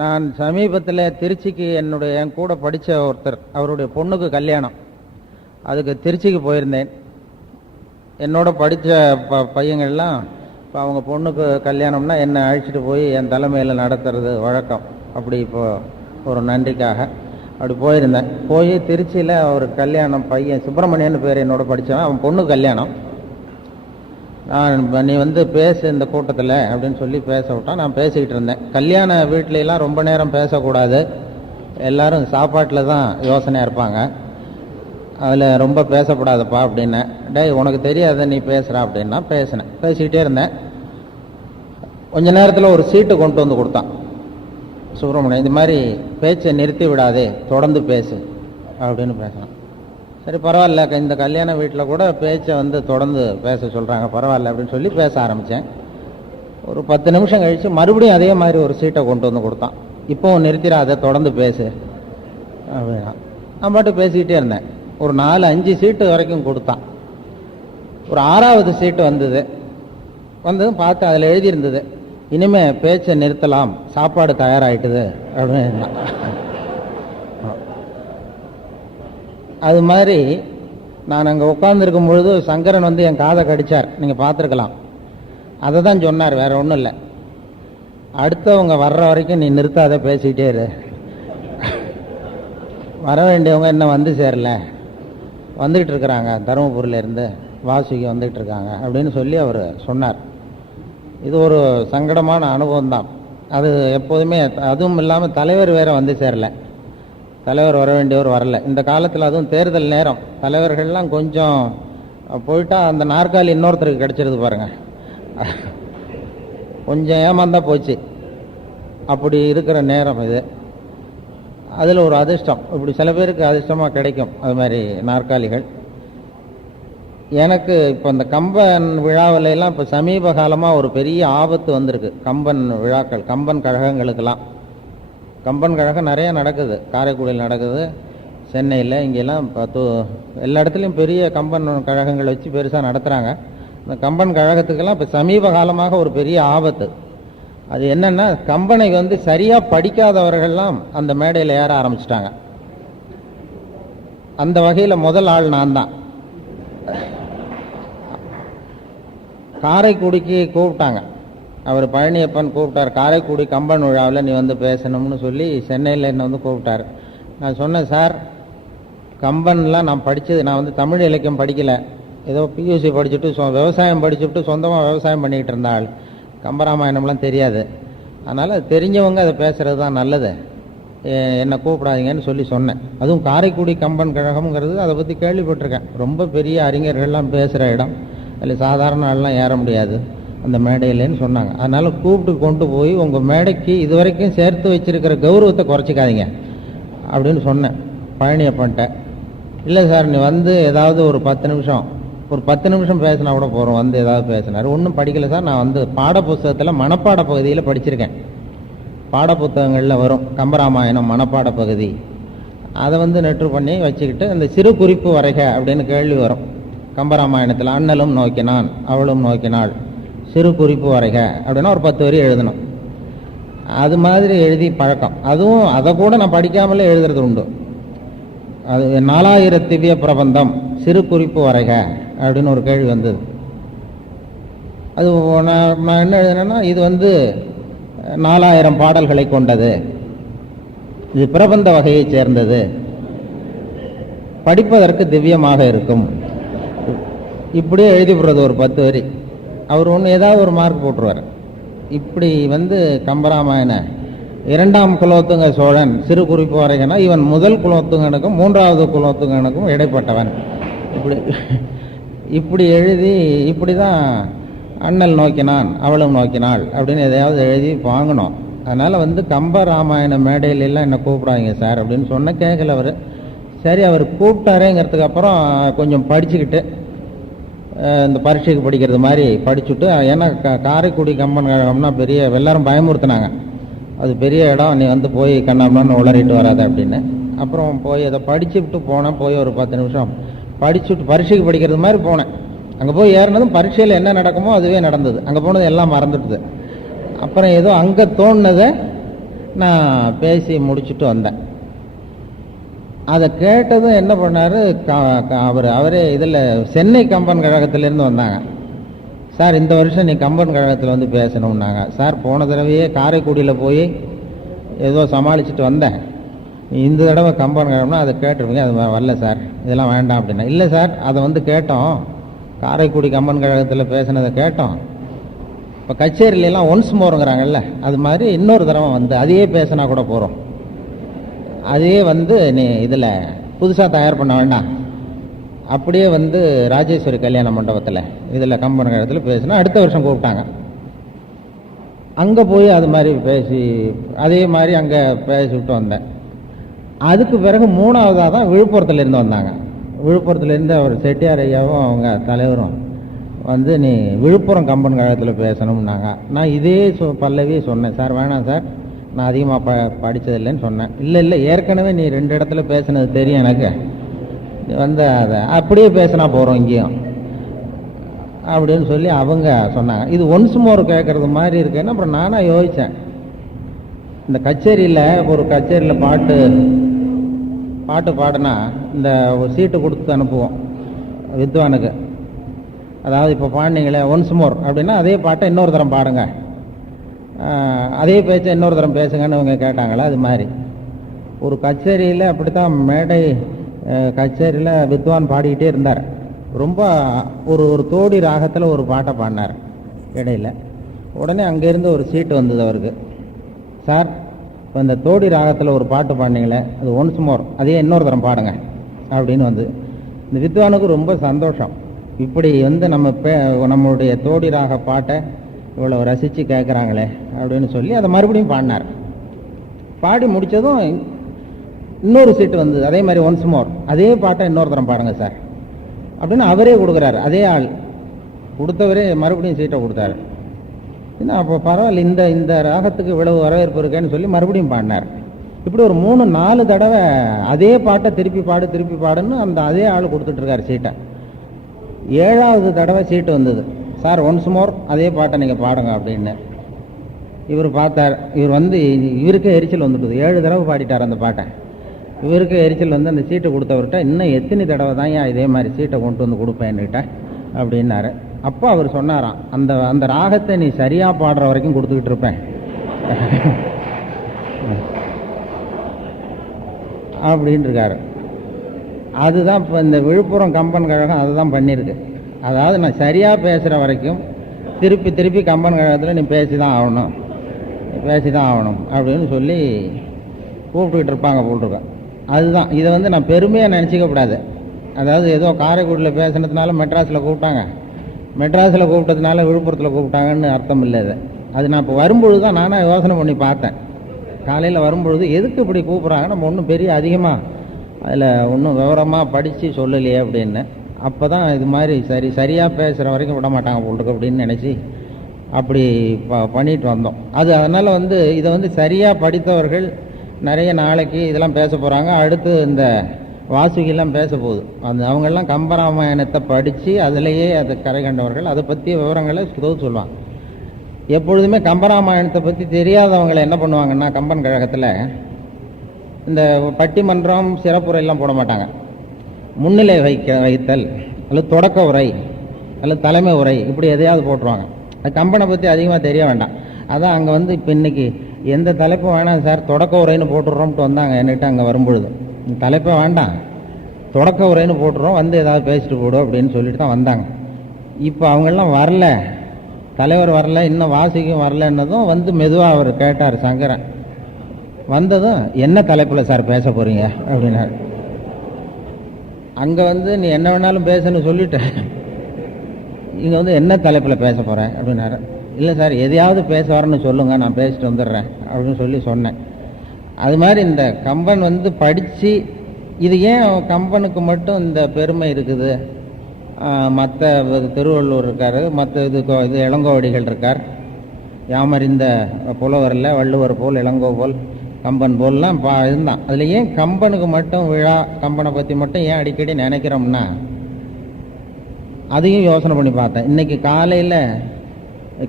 நான் சமீபத்தில் திருச்சிக்கு என் கூட படித்த ஒருத்தர், அவருடைய பொண்ணுக்கு கல்யாணம், அதுக்கு திருச்சிக்கு போயிருந்தேன். என்னோட படித்த பையங்கள்லாம் இப்போ அவங்க பொண்ணுக்கு கல்யாணம்னா என்னை அழைச்சிட்டு போய் என் தலைமையில் நடத்துறது வழக்கம். அப்படி இப்போது ஒரு நன்றிக்காக அப்படி போயிருந்தேன். போய் திருச்சியில் ஒரு கல்யாணம், பையன் சுப்பிரமணியன்னு பேர், என்னோட படித்தவன், அவன் பொண்ணுக்கு கல்யாணம். நீ வந்து பேசு இந்த கூட்டத்தில் அப்படின்னு சொல்லி பேச விட்டான். நான் பேசிக்கிட்டு இருந்தேன். கல்யாண வீட்லலாம் ரொம்ப நேரம் பேசக்கூடாது, எல்லோரும் சாப்பாட்டில் தான் யோசனையாக இருப்பாங்க, அதில் ரொம்ப பேசக்கூடாதுப்பா அப்படின்னேன். டேய் உனக்கு தெரியாத நீ பேசுகிற அப்படின்னா பேசினேன். பேசிக்கிட்டே இருந்தேன். கொஞ்ச நேரத்தில் ஒரு சீட்டு கொண்டு வந்து கொடுத்தான் சுப்பிரமணியன். இந்த மாதிரி பேச்சை நிறுத்தி விடாதே, தொடர்ந்து பேசு அப்படின்னு பேசினான். சரி பரவாயில்ல, இந்த கல்யாண வீட்டில் கூட பேச்சை வந்து தொடர்ந்து பேச சொல்கிறாங்க, பரவாயில்ல அப்படின்னு சொல்லி பேச ஆரம்பித்தேன். ஒரு 10 நிமிஷம் கழித்து மறுபடியும் அதே மாதிரி ஒரு சீட்டை கொண்டு வந்து கொடுத்தான். இப்போவும் நிறுத்திடாத, தொடர்ந்து பேசு அப்படின்னா. நான் பாட்டு பேசிக்கிட்டே இருந்தேன். ஒரு 4-5 சீட்டு வரைக்கும் கொடுத்தான். ஒரு 6வது சீட்டு வந்ததும் பார்த்து அதில் எழுதியிருந்தது, இனிமே பேச்சை நிறுத்தலாம், சாப்பாடு தயாராகிட்டுது அப்படின்னு. அது மாதிரி நான் அங்கே உட்காந்துருக்கும் பொழுது சங்கரன் வந்து என் காதை கடிச்சார், நீங்கள் பார்த்துருக்கலாம். அதை தான் சொன்னார், வேற ஒன்றும் இல்லை. அடுத்தவங்க வர்ற வரைக்கும் நீ நிறுத்தாத, பேசிக்கிட்டே இரு, வர வேண்டியவங்க இன்னும் வந்து சேரல, வந்துக்கிட்டு இருக்கிறாங்க, தருமபுரியிலேருந்து வாசுகி வந்துக்கிட்டு இருக்காங்க அப்படின்னு சொல்லி அவர் சொன்னார். இது ஒரு சங்கடமான அனுபவம் தான். அது எப்போதுமே, அதுவும் இல்லாமல் தலைவர் வேற வந்து சேரலை, தலைவர் வர வேண்டியவர் வரல. இந்த காலத்தில் அதுவும் தேர்தல் நேரம், தலைவர்கள்லாம் கொஞ்சம் போயிட்டா அந்த நாற்காலி இன்னொருத்தருக்கு கிடைச்சிருது பாருங்க, கொஞ்சம் ஏமாந்தா போச்சு. அப்படி இருக்கிற நேரம் இது. அதில் ஒரு அதிர்ஷ்டம், இப்படி சில பேருக்கு அதிர்ஷ்டமாக கிடைக்கும் அது மாதிரி நாற்காலிகள். எனக்கு இப்போ இந்த கம்பன் விழாவிலெல்லாம் இப்போ சமீப காலமாக ஒரு பெரிய ஆபத்து வந்திருக்கு. கம்பன் விழாக்கள், கம்பன் கழகங்களுக்கெல்லாம். கம்பன் கழகம் நிறைய நடக்குது, காரைக்குடியில் நடக்குது, சென்னையில், இங்கெல்லாம் எல்லா இடத்துலையும் பெரிய கம்பன் கழகங்கள் வச்சு பெருசாக நடத்துகிறாங்க. இந்த கம்பன் கழகத்துக்கெல்லாம் இப்போ சமீப காலமாக ஒரு பெரிய ஆபத்து. அது என்னன்னா, கம்பனை வந்து சரியாக படிக்காதவர்கள்லாம் அந்த மேடையில் ஏற ஆரம்பிச்சிட்டாங்க. அந்த வகையில் முதல் ஆள் நான் தான். காரைக்குடிக்கு கூப்பிட்டாங்க, அவர் பழனியப்பன் கூப்பிட்டார், காரைக்குடி கம்பன் விழாவில் நீ வந்து பேசணும்னு சொல்லி சென்னையில் என்னை வந்து கூப்பிட்டார். நான் சொன்னேன், சார் கம்பன்லாம் நான் படித்தது, நான் வந்து தமிழ் இலக்கியம் படிக்கலை, ஏதோ பியூசி படிச்சுட்டு விவசாயம் படிச்சுட்டு சொந்தமாக விவசாயம் பண்ணிக்கிட்டு இருந்தாள், கம்பராமாயணம்லாம் தெரியாது, அதனால் தெரிஞ்சவங்க அதை பேசுகிறது தான் நல்லது, என்னை கூப்பிடாதீங்கன்னு சொல்லி சொன்னேன். அதுவும் காரைக்குடி கம்பன் கழகம்ங்கிறது அதை பற்றி கேள்விப்பட்டிருக்கேன், ரொம்ப பெரிய அறிஞர்கள்லாம் பேசுகிற இடம், அதில் சாதாரண ஆள்லாம் ஏற முடியாது அந்த மேடையிலன்னு சொன்னாங்க. அதனால் கூப்பிட்டு கொண்டு போய் உங்கள் மேடைக்கு இதுவரைக்கும் சேர்த்து வச்சிருக்கிற கௌரவத்தை குறைச்சிக்காதீங்க அப்படின்னு சொன்னேன் பழனியப்பன்ட்ட. இல்லை சார் நீ வந்து ஏதாவது ஒரு 10 நிமிஷம் பேசினா கூட போகிறோம், வந்து ஏதாவது பேசினார். ஒன்றும் படிக்கலை சார், நான் வந்து பாடப்புத்தகத்தில் மனப்பாட பகுதியில் படிச்சிருக்கேன், பாடப்புத்தகங்களில் வரும் கம்பராமாயணம் மனப்பாட பகுதி, அதை வந்து நெற்று பண்ணி வச்சுக்கிட்டு அந்த சிறு குறிப்பு வரைக அப்படின்னு கேள்வி வரும் கம்பராமாயணத்தில். அண்ணலும் நோக்கினான் அவளும் நோக்கினாள், சிறு குறிப்பு வரைக அப்படின்னா ஒரு 10 வரி எழுதணும். அது மாதிரி எழுதி பழக்கம். அதுவும் அதை கூட நான் படிக்காமலே எழுதுறது உண்டு. அது 4000 திவ்ய பிரபந்தம் சிறு குறிப்பு வரைக அப்படின்னு ஒரு கேள்வி வந்தது. அது நான் என்ன எழுதினேன்னா, இது வந்து 4000 பாடல்களை கொண்டது, இது பிரபந்த வகையை சேர்ந்தது, படிப்பதற்கு திவ்யமாக இருக்கும், இப்படியே எழுதி போடுறது ஒரு 10 வரி. அவர் ஒன்று ஏதாவது ஒரு மார்க் போட்டுருவார். இப்படி வந்து கம்பராமாயண 2ஆம் குலோத்துங்க சோழன் சிறு குறிப்பு வரைகனா இவன் முதல் குலோத்துங்கனுக்கும் 3வது குலோத்துங்கனுக்கும் இடைப்பட்டவன், இப்படி எழுதி இப்படி தான் அண்ணல் நோக்கினான் அவளும் நோக்கினாள் அப்படின்னு எதையாவது எழுதி வாங்கணும். அதனால் வந்து கம்பராமாயண மேடையிலெல்லாம் என்னை கூப்பிடாதீங்க சார் அப்படின்னு சொன்ன கேட்கல அவர். சரி அவர் கூப்பிட்டாரேங்கிறதுக்கு அப்புறம் கொஞ்சம் படிச்சுக்கிட்டு இந்த பரீட்சைக்கு படிக்கிறது மாதிரி படிச்சுட்டு, ஏன்னா காரைக்குடி கம்பன் கழகம்னா பெரிய, எல்லாரும் பயமுறுத்தினாங்க, அது பெரிய இடம், நீ வந்து போய் கண்ணாமன்னு உளறிட்டு வராத அப்படின்னு. அப்புறம் போய் அதை படிச்சுட்டு போனேன். போய் ஒரு 10 நிமிஷம் படிச்சுட்டு பரீட்சைக்கு படிக்கிறது மாதிரி போனேன். அங்கே போய் ஏறினதும் பரீட்சையில் என்ன நடக்குமோ அதுவே நடந்தது. அங்கே போனது எல்லாம் மறந்துட்டுது. அப்புறம் ஏதோ அங்கே தோணுனதை நான் பேசி முடிச்சுட்டு வந்தேன். அதை கேட்டதும் என்ன பண்ணார், அவரே இதில் சென்னை கம்பன் கழகத்திலேருந்து வந்தாங்க. சார் இந்த வருஷம் நீ கம்பன் கழகத்தில் வந்து பேசணும்னாங்க. சார் போன தடவையே காரைக்குடியில் போய் ஏதோ சமாளிச்சுட்டு வந்தேன், இந்த தடவை கம்பன் கழகம்னா அதை கேட்டிருப்பீங்க, அது வரல சார், இதெல்லாம் வேண்டாம் அப்படின்னா. இல்லை சார் அதை வந்து கேட்டோம், காரைக்குடி கம்பன் கழகத்தில் பேசினதை கேட்டோம், இப்போ கச்சேரியிலலாம் ஒன்ஸ் மோருங்கிறாங்கல்ல, அது மாதிரி இன்னொரு தடவை வந்து அதையே பேசினா கூட போகிறோம், அதையே வந்து நீ இதில் புதுசாக தயார் பண்ண வேண்டாம், அப்படியே வந்து ராஜேஸ்வரி கல்யாண மண்டபத்தில் இதில் கம்பன் கழகத்தில் பேசினா அடுத்த வருஷம் கூப்பிட்டாங்க. அங்கே போய் அது மாதிரி பேசி அதே மாதிரி அங்கே பேசிவிட்டு வந்தேன். அதுக்கு பிறகு மூணாவதாக தான் விழுப்புரத்துலேருந்து வந்தாங்க. விழுப்புரத்துலேருந்து அவர் செட்டியார் ஐயாவும் அவங்க தலைவரும் வந்து நீ விழுப்புரம் கம்பன் கழகத்தில் பேசணும்னாங்க. நான் இதே பல்லவி சொன்னேன், சார் வேணாம் சார், நான் அதிகமாக படித்ததில்லைன்னு சொன்னேன். இல்லை ஏற்கனவே நீ 2 இடத்துல பேசுனது தெரியும் எனக்கு, வந்து அதை அப்படியே பேசினா போகிறோம் இங்கேயும் அப்படின்னு சொல்லி அவங்க சொன்னாங்க. இது ஒன்ஸ் மோர் கேட்குறது மாதிரி இருக்குன்னு அப்புறம் நானாக யோசித்தேன். இந்த கச்சேரியில் ஒரு கச்சேரியில் பாட்டு பாடினா இந்த ஒரு சீட்டு கொடுத்து அனுப்புவோம் வித்வானுக்கு. அதாவது இப்போ பாடினீங்களே ஒன்ஸ் மோர் அப்படின்னா அதே பாட்டை இன்னொரு தரம் பாடுங்க, அதே பேச்சை இன்னொரு தரம் பேசுங்கன்னு அவங்க கேட்டாங்களா. அது மாதிரி ஒரு கச்சேரியில் அப்படித்தான் மேடை கச்சேரியில் வித்வான் பாடிக்கிட்டே இருந்தார். ரொம்ப ஒரு தோடி ராகத்தில் ஒரு பாட்டை பாடினார் இடையில். உடனே அங்கேருந்து ஒரு சீட்டு வந்தது அவருக்கு, சார் இப்போ இந்த தோடி ராகத்தில் ஒரு பாட்டு பாடினீங்களே அது ஒன்ஸ் மோர் அதே இன்னொரு தரம் பாடுங்க அப்படின்னு வந்து. இந்த வித்வானுக்கு ரொம்ப சந்தோஷம், இப்படி வந்து நம்மளுடைய தோடி ராக பாட்டை இவ்வளோ ரசித்து கேட்குறாங்களே அப்படின்னு சொல்லி அதை மறுபடியும் பாடினார். பாடி முடித்ததும் இன்னொரு சீட்டு வந்தது, அதே மாதிரி ஒன்ஸ் மோர் அதே பாட்டை இன்னொரு தரம் பாடுங்க சார் அப்படின்னு அவரே கொடுக்குறாரு. அதே ஆள் கொடுத்தவரே மறுபடியும் சீட்டை கொடுத்தாரு. இன்னும் அப்போ பரவாயில்ல, இந்த ராகத்துக்கு இவ்வளவு வரவேற்பு இருக்கேன்னு சொல்லி மறுபடியும் பாடினார். இப்படி ஒரு 3-4 தடவை அதே பாட்டை திருப்பி பாடுன்னு அந்த அதே ஆள் கொடுத்துட்ருக்காரு சீட்டை. 7வது தடவை சீட்டு வந்தது, சார் ஒன்ஸ் மோர் அதே பாட்டை நீங்கள் பாடுங்க அப்படின்னு. இவர் பார்த்தார், இவருக்கே எரிச்சல் வந்துடுது, 7 தடவை பாடிட்டார் அந்த பாட்டை. இவருக்கு எரிச்சல் வந்து அந்த சீட்டை கொடுத்தவர்கிட்ட இன்னும் எத்தனை தடவை தான் ஏன் இதே மாதிரி சீட்டை கொண்டு வந்து கொடுப்பேன்னுட்ட அப்படின்னாரு. அப்போ அவர் சொன்னாராம், அந்த ராகத்தை நீ சரியாக பாடுற வரைக்கும் கொடுத்துக்கிட்டு இருப்பேன் அப்படின்னு இருக்காரு. அதுதான் இப்போ இந்த விழுப்புரம் கம்பன் கழகம் அதுதான் பண்ணியிருக்கு. அதாவது நான் சரியாக பேசுகிற வரைக்கும் திருப்பி கம்பன் கழகத்தில் நீ பேசி தான் ஆகணும் அப்படின்னு சொல்லி கூப்பிட்டுக்கிட்டு இருப்பாங்க போட்டிருக்கேன். அதுதான் இதை வந்து நான் பெருமையாக நினச்சிக்கக்கூடாது. அதாவது ஏதோ காரைக்குடியில் பேசுனதுனால மெட்ராஸில் கூப்பிட்டதுனால விழுப்புரத்தில் கூப்பிட்டாங்கன்னு அர்த்தம் இல்லை. அது நான் இப்போ வரும்பொழுது தான் நானாக யோசனை பண்ணி பார்த்தேன். காலையில் வரும்பொழுது எதுக்கு இப்படி கூப்பிட்றாங்க, நம்ம ஒன்றும் பெரிய அதிகமாக அதில் ஒன்றும் விவரமாக படித்து சொல்லலையே அப்படின்னு. அப்போ தான் இது மாதிரி சரியாக பேசுகிற வரைக்கும் விட மாட்டாங்க போட்டிருக்கு அப்படின்னு நினச்சி அப்படி பண்ணிட்டு வந்தோம். அதனால் வந்து இதை வந்து சரியாக படித்தவர்கள் நிறைய நாளைக்கு இதெல்லாம் பேச போகிறாங்க. அடுத்து இந்த வாசுகிலாம் பேச போகுது. அவங்கெல்லாம் கம்பராமாயணத்தை படித்து அதிலேயே அது கரை கண்டவர்கள், அதை பற்றிய விவரங்களை சொல்லுவாங்க. எப்பொழுதுமே கம்பராமாயணத்தை பற்றி தெரியாதவங்களை என்ன பண்ணுவாங்கன்னா கம்பன் கழகத்தில் இந்த பட்டிமன்றம் சிறப்புரையெல்லாம் போட மாட்டாங்க. முன்னிலை வைத்தல் அல்லது தொடக்க உரை அல்லது தலைமை உரை இப்படி எதையாவது போட்டுருவாங்க. அது கம்பனை பற்றி அதிகமாக தெரிய வேண்டாம். அதான் அங்கே வந்து இப்போ இன்றைக்கி எந்த தலைப்பும் வேணாம் சார், தொடக்க உரைன்னு போட்டுடுறோம்ட்டு வந்தாங்க என்கிட்ட. அங்கே வரும்பொழுது தலைப்பே வேண்டாம், தொடக்க உரைன்னு போட்டுறோம், வந்து ஏதாவது பேசிட்டு போடும் அப்படின்னு சொல்லிட்டு தான் வந்தாங்க. இப்போ அவங்கெல்லாம் வரல, தலைவர் வரல, இன்னும் வாசிக்கும் வரலன்னதும் வந்து மெதுவாக அவர் கேட்டார் சங்கரன். வந்ததும் என்ன தலைப்பில் சார் பேச போகிறீங்க அப்படின்னாரு. அங்கே வந்து நீ என்ன வேணாலும் பேசணும்னு சொல்லிட்டு இங்கே வந்து என்ன தலைப்பில் பேச போகிறேன் அப்படின்னாரு. இல்லை சார் எதையாவது பேச வரேன்னு சொல்லுங்கள், நான் பேசிட்டு வந்துடுறேன் அப்படின்னு சொல்லி சொன்னேன். அது மாதிரி இந்த கம்பன் வந்து படித்து இது ஏன் கம்பனுக்கு மட்டும் இந்த பெருமை இருக்குது, மற்ற திருவள்ளுவர் இருக்கார், மற்ற இது இளங்கோவடிகள் இருக்கார், யாமறிந்த புலவரில் வள்ளுவர் போல் இளங்கோ போல் கம்பன் போல்லாம் இருந்தான். அதில் ஏன் கம்பனுக்கு மட்டும் விழா, கம்பனை பற்றி மட்டும் ஏன் அடிக்கடி நினைக்கிறோம்னா அதையும் யோசனை பண்ணி பார்த்தேன். இன்றைக்கி காலையில்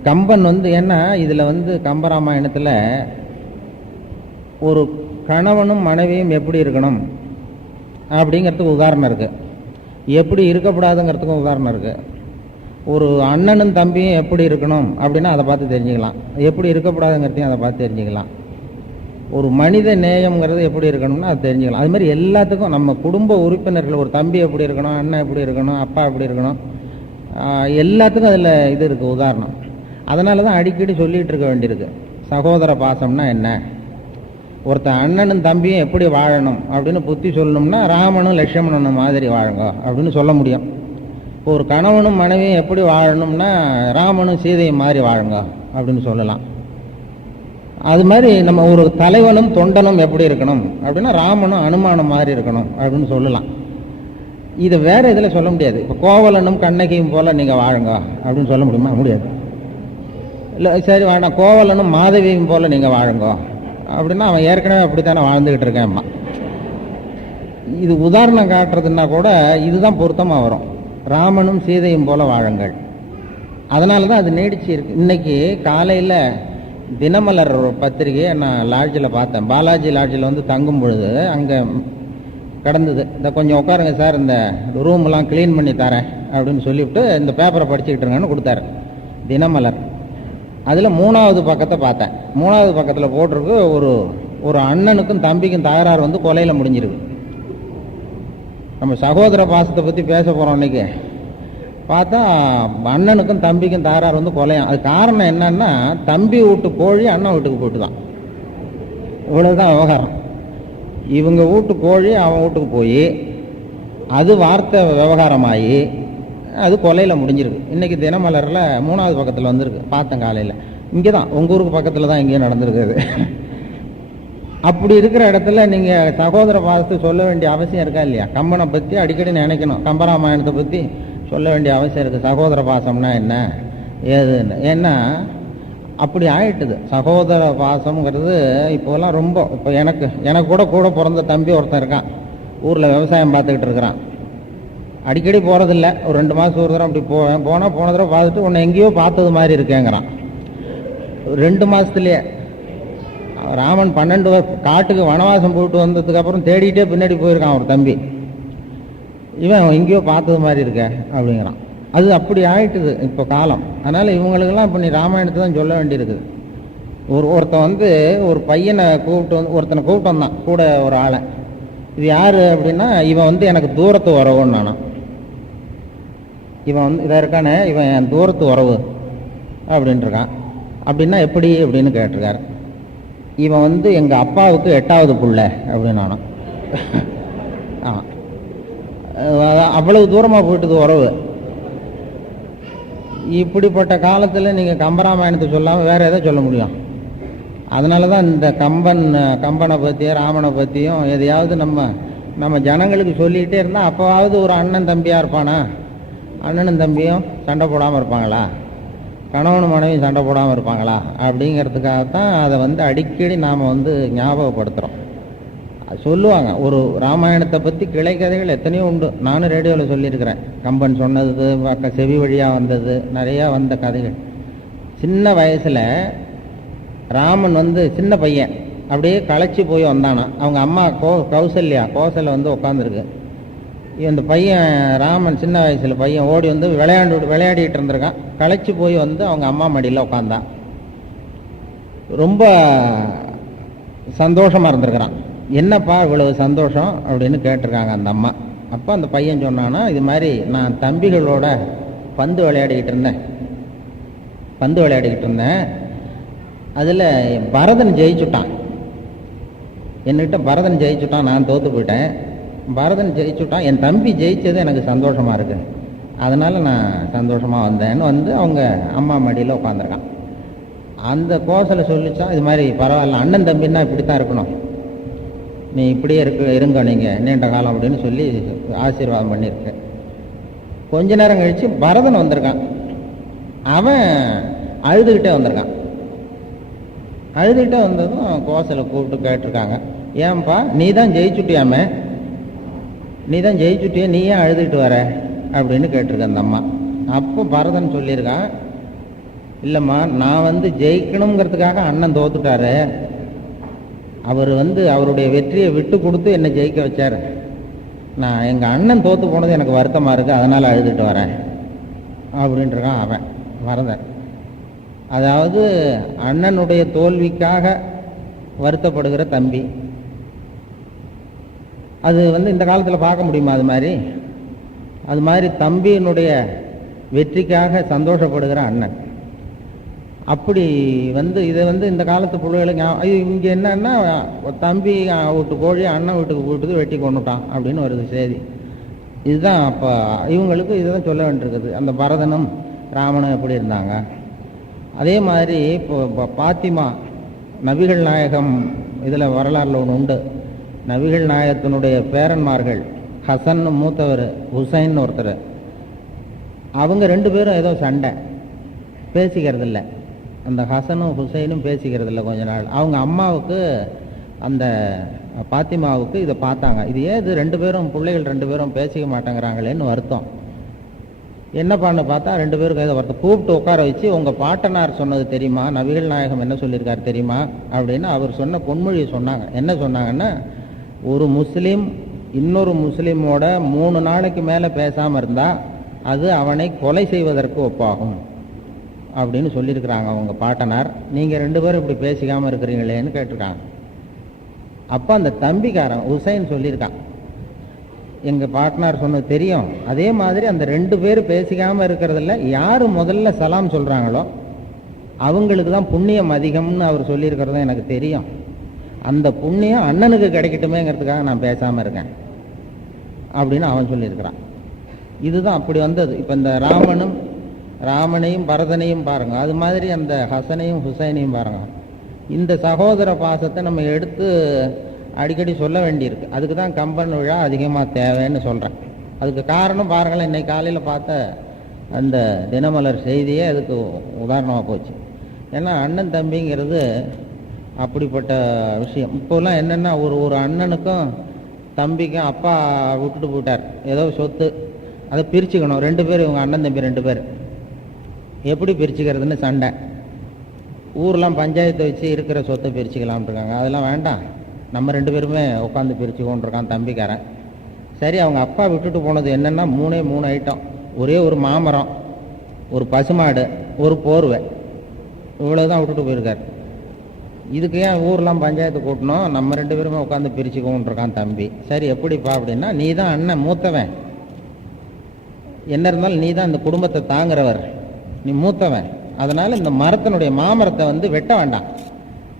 கம்பன் வந்து ஏன்னா இதில் வந்து கம்பராமாயணத்தில் ஒரு கணவனும் மனைவியும் எப்படி இருக்கணும் அப்படிங்கிறதுக்கு உதாரணம் இருக்குது. எப்படி இருக்கக்கூடாதுங்கிறதுக்கும் உதாரணம் இருக்குது. ஒரு அண்ணனும் தம்பியும் எப்படி இருக்கணும் அப்படின்னா அதை பார்த்து தெரிஞ்சுக்கலாம். எப்படி இருக்கக்கூடாதுங்கிறதையும் அதை பார்த்து தெரிஞ்சுக்கலாம். ஒரு மனித நேயம்ங்கிறது எப்படி இருக்கணும்னா அது தெரிஞ்சுக்கலாம். அது மாதிரி எல்லாத்துக்கும் நம்ம குடும்ப உறுப்பினர்கள், ஒரு தம்பி எப்படி இருக்கணும், அண்ணன் எப்படி இருக்கணும், அப்பா எப்படி இருக்கணும், எல்லாத்துக்கும் அதில் இது இருக்குது உதாரணம். அதனால தான் அடிக்கடி சொல்லிகிட்டு இருக்க வேண்டியிருக்கு. சகோதர பாசம்னா என்ன, ஒருத்தன் அண்ணனும் தம்பியும் எப்படி வாழணும் அப்படின்னு புத்தி சொல்லணும்னா ராமனும் லட்சுமணனும் மாதிரி வாழுங்க அப்படின்னு சொல்ல முடியும். ஒரு கணவனும் மனைவியும் எப்படி வாழணும்னா ராமனும் சீதையும் மாதிரி வாழுங்க அப்படின்னு சொல்லலாம். அது மாதிரி நம்ம ஒரு தலைவனும் தொண்டனும் எப்படி இருக்கணும் அப்படின்னா ராமனும் அனுமானம் மாதிரி இருக்கணும் அப்படின்னு சொல்லலாம். இதை வேற இதில் சொல்ல முடியாது. இப்போ கோவலனும் கண்ணகியும் போல நீங்கள் வாழுங்க அப்படின்னு சொல்ல முடியுமா? முடியாது. இல்லை சரி வேண்டாம், கோவலனும் மாதவியும் போல நீங்கள் வாழுங்க அப்படின்னா அவன் ஏற்கனவே அப்படித்தானே வாழ்ந்துக்கிட்டு இருக்கேன்மா. இது உதாரணம் காட்டுறதுன்னா கூட இதுதான் பொருத்தமாக வரும். ராமனும் சீதையும் போல வாழுங்கள். அதனால தான் அது நீடிச்சு இருக்கு. இன்னைக்கு காலையில் தினமலர் பத்திரிகையை நான் லாட்ஜில் பார்த்தேன். பாலாஜி லாட்ஜில் வந்து தங்கும் பொழுது அங்கே கிடந்தது. இந்த கொஞ்சம் உட்காருங்க சார், இந்த ரூம்லாம் க்ளீன் பண்ணி தரேன் அப்படின்னு சொல்லிவிட்டு இந்த பேப்பரை படிச்சுக்கிட்டு இருங்கன்னு கொடுத்தாரு தினமலர். அதில் 3வது பக்கத்தை பார்த்தேன். 3வது பக்கத்தில் போட்டிருக்கு, ஒரு அண்ணனுக்கும் தம்பிக்கும் தகராறு வந்து கொலையில் முடிஞ்சிருக்கு. நம்ம சகோதர பாசத்தை பற்றி பேச போகிறோம் இன்னைக்கு. பார்த்தா அண்ணனுக்கும் தம்பிக்கும் தகராறு வந்து கொலையாம். அது காரணம் என்னன்னா தம்பி வீட்டு கோழி அண்ணன் வீட்டுக்கு போட்டு தான். இவ்வளவுதான் விவகாரம். இவங்க வீட்டு கோழி அவன் வீட்டுக்கு போய் அது வார்த்தை விவகாரமாகி அது கொலையில் முடிஞ்சிருக்கு. இன்னைக்கு தினமலரில் 3வது பக்கத்தில் வந்திருக்கு. பார்த்தேன் காலையில். இங்கே தான் உங்கள் ஊருக்கு பக்கத்தில் தான் இங்கேயும் நடந்திருக்குது. அப்படி இருக்கிற இடத்துல நீங்கள் சகோதர பாசத்தை சொல்ல வேண்டிய அவசியம் இருக்கா இல்லையா? கம்பனை பற்றி அடிக்கடி நினைக்கணும். கம்பராமாயணத்தை பற்றி சொல்ல வேண்டிய அவசியம் இருக்குது. சகோதர பாசம்னா என்ன ஏதுன்னு. ஏன்னா அப்படி ஆயிட்டுது. சகோதர பாசம்ங்கிறது இப்போலாம் ரொம்ப. இப்போ எனக்கு கூட பிறந்த தம்பி ஒருத்தன் இருக்கான். ஊரில் விவசாயம் பார்த்துக்கிட்டு இருக்கிறான். அடிக்கடி போகிறதில்ல, ஒரு 2 மாதம் ஒரு தரம் அப்படி போனால் போன தடவை பார்த்துட்டு உன்னை எங்கேயோ பார்த்தது மாதிரி இருக்கேங்கிறான். 2 மாதத்துலேயே ராமன் 12 காட்டுக்கு வனவாசம் போயிட்டு வந்ததுக்கப்புறம் தேடிகிட்டே பின்னாடி போயிருக்கான் ஒரு தம்பி. இவன் எங்கேயோ பார்த்தது மாதிரி இருக்க அப்படிங்கிறான். அது அப்படி ஆயிட்டுது இப்போ காலம். அதனால் இவங்களுக்கெல்லாம் இப்போ நீ ராமாயணத்தை தான் சொல்ல வேண்டியிருக்குது. ஒருத்தன் வந்து ஒரு பையனை ஒருத்தனை கூப்பிட்டு வந்தான் கூட ஒரு ஆளை. இது யார் அப்படின்னா இவன் வந்து எனக்கு தூரத்து உறவுன்னு நானா. இவன் வந்து இதாக இருக்கானே, இவன் என் தூரத்து உறவு அப்படின்ட்டுருக்கான். அப்படின்னா எப்படி அப்படின்னு கேட்டிருக்காரு. இவன் வந்து எங்கள் அப்பாவுக்கு 8வது புள்ள அப்படின்னு நானும். அவ்வளவு தூரமாக போயிட்டது உறவு. இப்படிப்பட்ட காலத்தில் நீங்கள் கம்பராமாயணத்தை சொல்லாமல் வேறு எதை சொல்ல முடியும்? அதனால தான் இந்த கம்பனை பற்றியும் ராமனை பற்றியும் எதையாவது நம்ம ஜனங்களுக்கு சொல்லிகிட்டே இருந்தால் அப்போவாவது ஒரு அண்ணன் தம்பியாக இருப்பானா? அண்ணனும் தம்பியும் சண்டை போடாமல் இருப்பாங்களா? கணவனும் மனைவியும் சண்டை போடாமல் இருப்பாங்களா? அப்படிங்கிறதுக்காகத்தான் அதை வந்து அடிக்கடி நாம் வந்து ஞாபகப்படுத்துகிறோம். சொல்லுவாங்க. ஒரு ராமாயணத்தை பற்றி கிளைக்கதைகள் எத்தனையோ உண்டு. நானும் ரேடியோவில் சொல்லியிருக்கிறேன். கம்பன் சொன்னது, செவி வழியாக வந்தது, நிறையா வந்த கதைகள். சின்ன வயசில் ராமன் வந்து சின்ன பையன் அப்படியே களைச்சி போய் வந்தானா. அவங்க அம்மா கோசலை வந்து உட்காந்துருக்கு. இந்த பையன் ராமன் சின்ன வயசில் பையன் ஓடி வந்து விளையாடிட்டு இருந்திருக்கான். களைச்சி போய் வந்து அவங்க அம்மா மடியில் உட்காந்தான். ரொம்ப சந்தோஷமாக இருந்திருக்கிறான். என்னப்பா இவ்வளவு சந்தோஷம் அப்படின்னு கேட்டிருக்காங்க அந்த அம்மா. அப்போ அந்த பையன் சொன்னான்னா, இது மாதிரி நான் தம்பிகளோட பந்து விளையாடிக்கிட்டு இருந்தேன். அதில் பரதன் ஜெயிச்சுட்டான். என்கிட்ட பரதன் ஜெயிச்சுட்டான், நான் தோற்று போயிட்டேன். பரதன் ஜெயிச்சுட்டான், என் தம்பி ஜெயிச்சது எனக்கு சந்தோஷமாக இருக்கு, அதனால் நான் சந்தோஷமாக வந்தேன்னு வந்து அவங்க அம்மா மடியில் உட்காந்துருக்கான். அந்த கோசலை சொல்லிச்சான், இது மாதிரி பரவாயில்ல, அண்ணன் தம்பின்னா இப்படி தான் இருக்கணும், நீ இப்படியே இருங்க நீங்கள் நீண்ட காலம் அப்படின்னு சொல்லி ஆசீர்வாதம் பண்ணியிருக்கு. கொஞ்ச நேரம் கழித்து பரதன் வந்திருக்கான். அவன் அழுதுகிட்டே வந்திருக்கான். அழுதுகிட்டே வந்ததும் கோசலை கூப்பிட்டு கேட்டிருக்காங்க, ஏன்பா நீ தான் ஜெயிச்சுட்டியாமே, நீ தான் ஜெயிச்சுட்டியே, நீ ஏன் அழுதுகிட்டு வர அப்படின்னு கேட்டிருக்க அந்த அம்மா. அப்போ பரதன் சொல்லியிருக்கான், இல்லைம்மா நான் வந்து ஜெயிக்கணுங்கிறதுக்காக அண்ணன் தோத்துட்டாரு, அவர் அவருடைய வெற்றியை விட்டு கொடுத்து என்னை ஜெயிக்க வச்சார். நான் எங்கள் அண்ணன் தோற்று போனது எனக்கு வருத்தமாக இருக்குது, அதனால் அழுதுட்டு வரேன் அப்படின்ட்டுருக்கான் அவன் வரதன். அதாவது அண்ணனுடைய தோல்விக்காக வருத்தப்படுகிற தம்பி. அது இந்த காலத்தில் பார்க்க முடியுமா? அது மாதிரி தம்பியினுடைய வெற்றிக்காக சந்தோஷப்படுகிற அண்ணன். அப்படி இதை இந்த காலத்து பிள்ளைகளுக்கு இங்கே என்னன்னா, தம்பி வீட்டு கோழி அண்ணன் வீட்டுக்கு வெட்டி கொண்டுட்டான் அப்படின்னு வருது செய்தி. இதுதான் அப்போ இவங்களுக்கு இதுதான் சொல்ல வேண்டியிருக்குது. அந்த பரதனும் ராமனும் எப்படி இருந்தாங்க. அதே மாதிரி இப்போ பாத்திமா நபிகள் நாயகம் இதில் வரலாறுல ஒன்று உண்டு. நபிகள் நாயகத்தினுடைய பேரன்மார்கள் ஹசன் மூத்தவர், ஹுசைன் ஒருத்தர். அவங்க 2 பேரும் ஏதோ சண்டை, பேசிக்கிறது இல்லை. அந்த ஹசனும் ஹுசைனும் பேசிக்கிறது இல்லை கொஞ்ச நாள். அவங்க அம்மாவுக்கு அந்த பாத்திமாவுக்கு இதை பார்த்தாங்க. இது ஏன் இது 2 பேரும் பிள்ளைகள் 2 பேரும் பேசிக்க மாட்டேங்கிறாங்களேன்னு வருத்தம். என்னப்பான்னு பார்த்தா 2 பேருக்கு ஏதோ வருத்தம். கூப்பிட்டு உட்கார வச்சு, உங்கள் பாட்டனார் சொன்னது தெரியுமா, நபிகள் நாயகம் என்ன சொல்லியிருக்காரு தெரியுமா அப்படின்னு அவர் சொன்ன பொன்மொழியை சொன்னாங்க. என்ன சொன்னாங்கன்னா, ஒரு முஸ்லீம் இன்னொரு முஸ்லீமோட 3 நாளைக்கு மேலே பேசாமல் இருந்தால் அது அவனை கொலை செய்வதற்கு ஒப்பாகும் அப்படின்னு சொல்லியிருக்கிறாங்க அவங்க பாட்டனார். நீங்கள் 2 பேரும் இப்படி பேசிக்காமல் இருக்கிறீங்களேன்னு கேட்டிருக்காங்க. அப்போ அந்த தம்பிக்காரன் ஹுசைன் சொல்லியிருக்கான், எங்கள் பாட்டனார் சொன்னது தெரியும். அதே மாதிரி அந்த 2 பேர் பேசிக்காமல் இருக்கிறதில்ல, யார் முதல்ல சலாம் சொல்கிறாங்களோ அவங்களுக்கு தான் புண்ணியம் அதிகம்னு அவர் சொல்லியிருக்கிறதும் எனக்கு தெரியும். அந்த புண்ணியம் அண்ணனுக்கு கிடைக்கட்டுமேங்கிறதுக்காக நான் பேசாமல் இருக்கேன் அப்படின்னு அவன் சொல்லியிருக்கிறான். இதுதான் அப்படி வந்தது. இப்போ இந்த ராமனையும் பரதனையும் பாருங்க, அது மாதிரி அந்த ஹசனையும் ஹுசைனையும் பாருங்க. இந்த சகோதர பாசத்தை நம்ம எடுத்து அடிக்கடி சொல்ல வேண்டியிருக்கு. அதுக்கு தான் கம்பன் விழா அதிகமாக தேவைன்னு சொல்கிறேன். அதுக்கு காரணம் பாருங்களேன், இன்னைக்கு காலையில் பார்த்த அந்த தினமலர் செய்தியே அதுக்கு உதாரணமாக போச்சு. ஏன்னா அண்ணன் தம்பிங்கிறது அப்படிப்பட்ட விஷயம். இப்போலாம் என்னென்னா, ஒரு அண்ணனுக்கும் தம்பிக்கும் அப்பா விட்டுட்டு போயிட்டார், ஏதோ சொத்து, அதை பிரிச்சுக்கணும். 2 பேர், இவங்க அண்ணன் தம்பி 2 பேர் எப்படி பிரிச்சுக்கிறதுன்னு சண்டை. ஊர்லாம் பஞ்சாயத்தை வச்சு இருக்கிற சொத்தை பிரிச்சுக்கலாம்னு இருக்காங்க. அதெல்லாம் வேண்டாம், நம்ம 2 பேருமே உட்காந்து பிரிச்சுக்கோன்றிருக்கான் தம்பிக்காரன். சரி, அவங்க அப்பா விட்டுட்டு போனது என்னென்னா 3 ஐட்டம். ஒரே ஒரு மாமரம், ஒரு பசுமாடு, ஒரு போர்வை, இவ்வளோதான் விட்டுட்டு போயிருக்கார். இதுக்கு ஏன் ஊர்லாம் பஞ்சாயத்து கூட்டணும், நம்ம 2 பேருமே உட்காந்து பிரிச்சுக்கோன்றிருக்கான் தம்பி. சரி, எப்படிப்பா அப்படின்னா, நீ தான் அண்ணன் மூத்தவன், என்ன இருந்தாலும் நீ தான் இந்த குடும்பத்தை தாங்குறவர், நீ மூத்தவன். அதனால இந்த மரத்தினுடைய மாமரத்தை வெட்ட வேண்டாம்,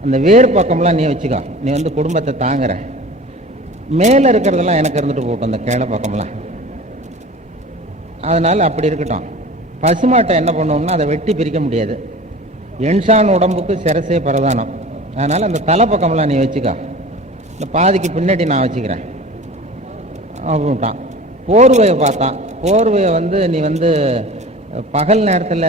அந்த வேறு பக்கம்லாம் நீ வச்சுக்கோ, நீ குடும்பத்தை தாங்குற. மேலே இருக்கிறதெல்லாம் எனக்கு இருந்துட்டு போட்டோம், அந்த கிளை பக்கம்லாம். அதனால அப்படி இருக்கட்டும். பசுமாட்டை என்ன பண்ணுவோம்னா, அதை வெட்டி பிரிக்க முடியாது. என்சான் உடம்புக்கு சிரசே பிரதானம். அதனால அந்த தலை பக்கம்லாம் நீ வச்சுக்கோ, இந்த பாதிக்கு பின்னாடி நான் வச்சுக்கிறேன் அப்படின்ட்டான். போர்வையை பார்த்தான். போர்வையை நீ பகல் நேரத்தில்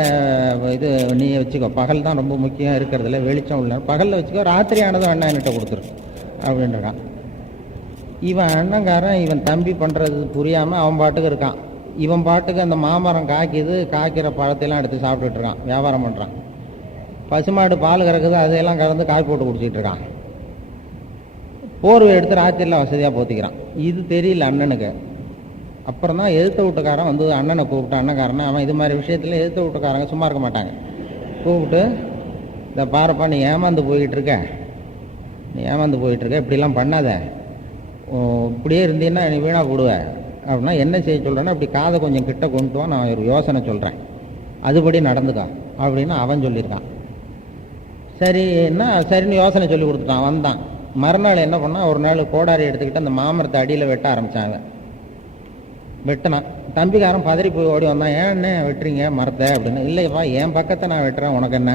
இது நீ வச்சுக்கோ, பகல் தான் ரொம்ப முக்கியம் இருக்கிறதுல, வெளிச்சம் உள்ள பகலில் வச்சுக்கோ, ராத்திரி ஆனதும் அண்ணன் என்கிட்ட கொடுத்துரு அப்படின்றான். இவன் அண்ணங்காரன் இவன் தம்பி பண்ணுறது புரியாமல் அவன் பாட்டுக்கு இருக்கான். இவன் பாட்டுக்கு அந்த மாமரம் காய்க்கிற பழத்தையெல்லாம் எடுத்து சாப்பிட்டுட்டு இருக்கான், வியாபாரம் பண்ணுறான். பசுமாடு பால் கறக்குது, அதையெல்லாம் கறந்து காய் போட்டு குடிச்சிட்டு இருக்கான். போர்வை எடுத்து ராத்திரியில் வசதியாக போத்திக்கிறான். இது தெரியல அண்ணனுக்கு. அப்புறம் தான் எதிர்த்த வீட்டுக்காரன் அண்ணனை கூப்பிட்டு, அண்ணக்காரனை, அவன் இது மாதிரி விஷயத்தில் எதிர்த்த வீட்டுக்காரங்க சும்மா இருக்க மாட்டாங்க, கூப்பிட்டு, இந்த பாருப்பா, நீ ஏமாந்து போய்கிட்டு இருக்க, இப்படிலாம் பண்ணாத, இப்படியே இருந்தீங்கன்னா நீ வீணாக போடுவ அப்படின்னா என்ன செய்ய சொல்கிறேன்னா, அப்படி காதை கொஞ்சம் கிட்ட கொண்டு வா, நான் ஒரு யோசனை சொல்கிறேன், அதுபடி நடந்துக்கா அப்படின்னு அவன் சொல்லியிருக்கான். சரின்னு யோசனை சொல்லி கொடுத்துட்டான். வந்தான். மறுநாள் என்ன பண்ணான், ஒரு நாள் கோடாரி எடுத்துக்கிட்டு அந்த மாமரத்தை அடியில் வெட்ட ஆரம்பித்தாங்க. வெட்டினான். தம்பிக்காரன் பதறி போய் ஓடி வந்தான். ஏன்னு வெட்டுறீங்க மரத்தை அப்படின்னு. இல்லைப்பா, என் பக்கத்தை நான் வெட்டுறேன், உனக்கு என்ன,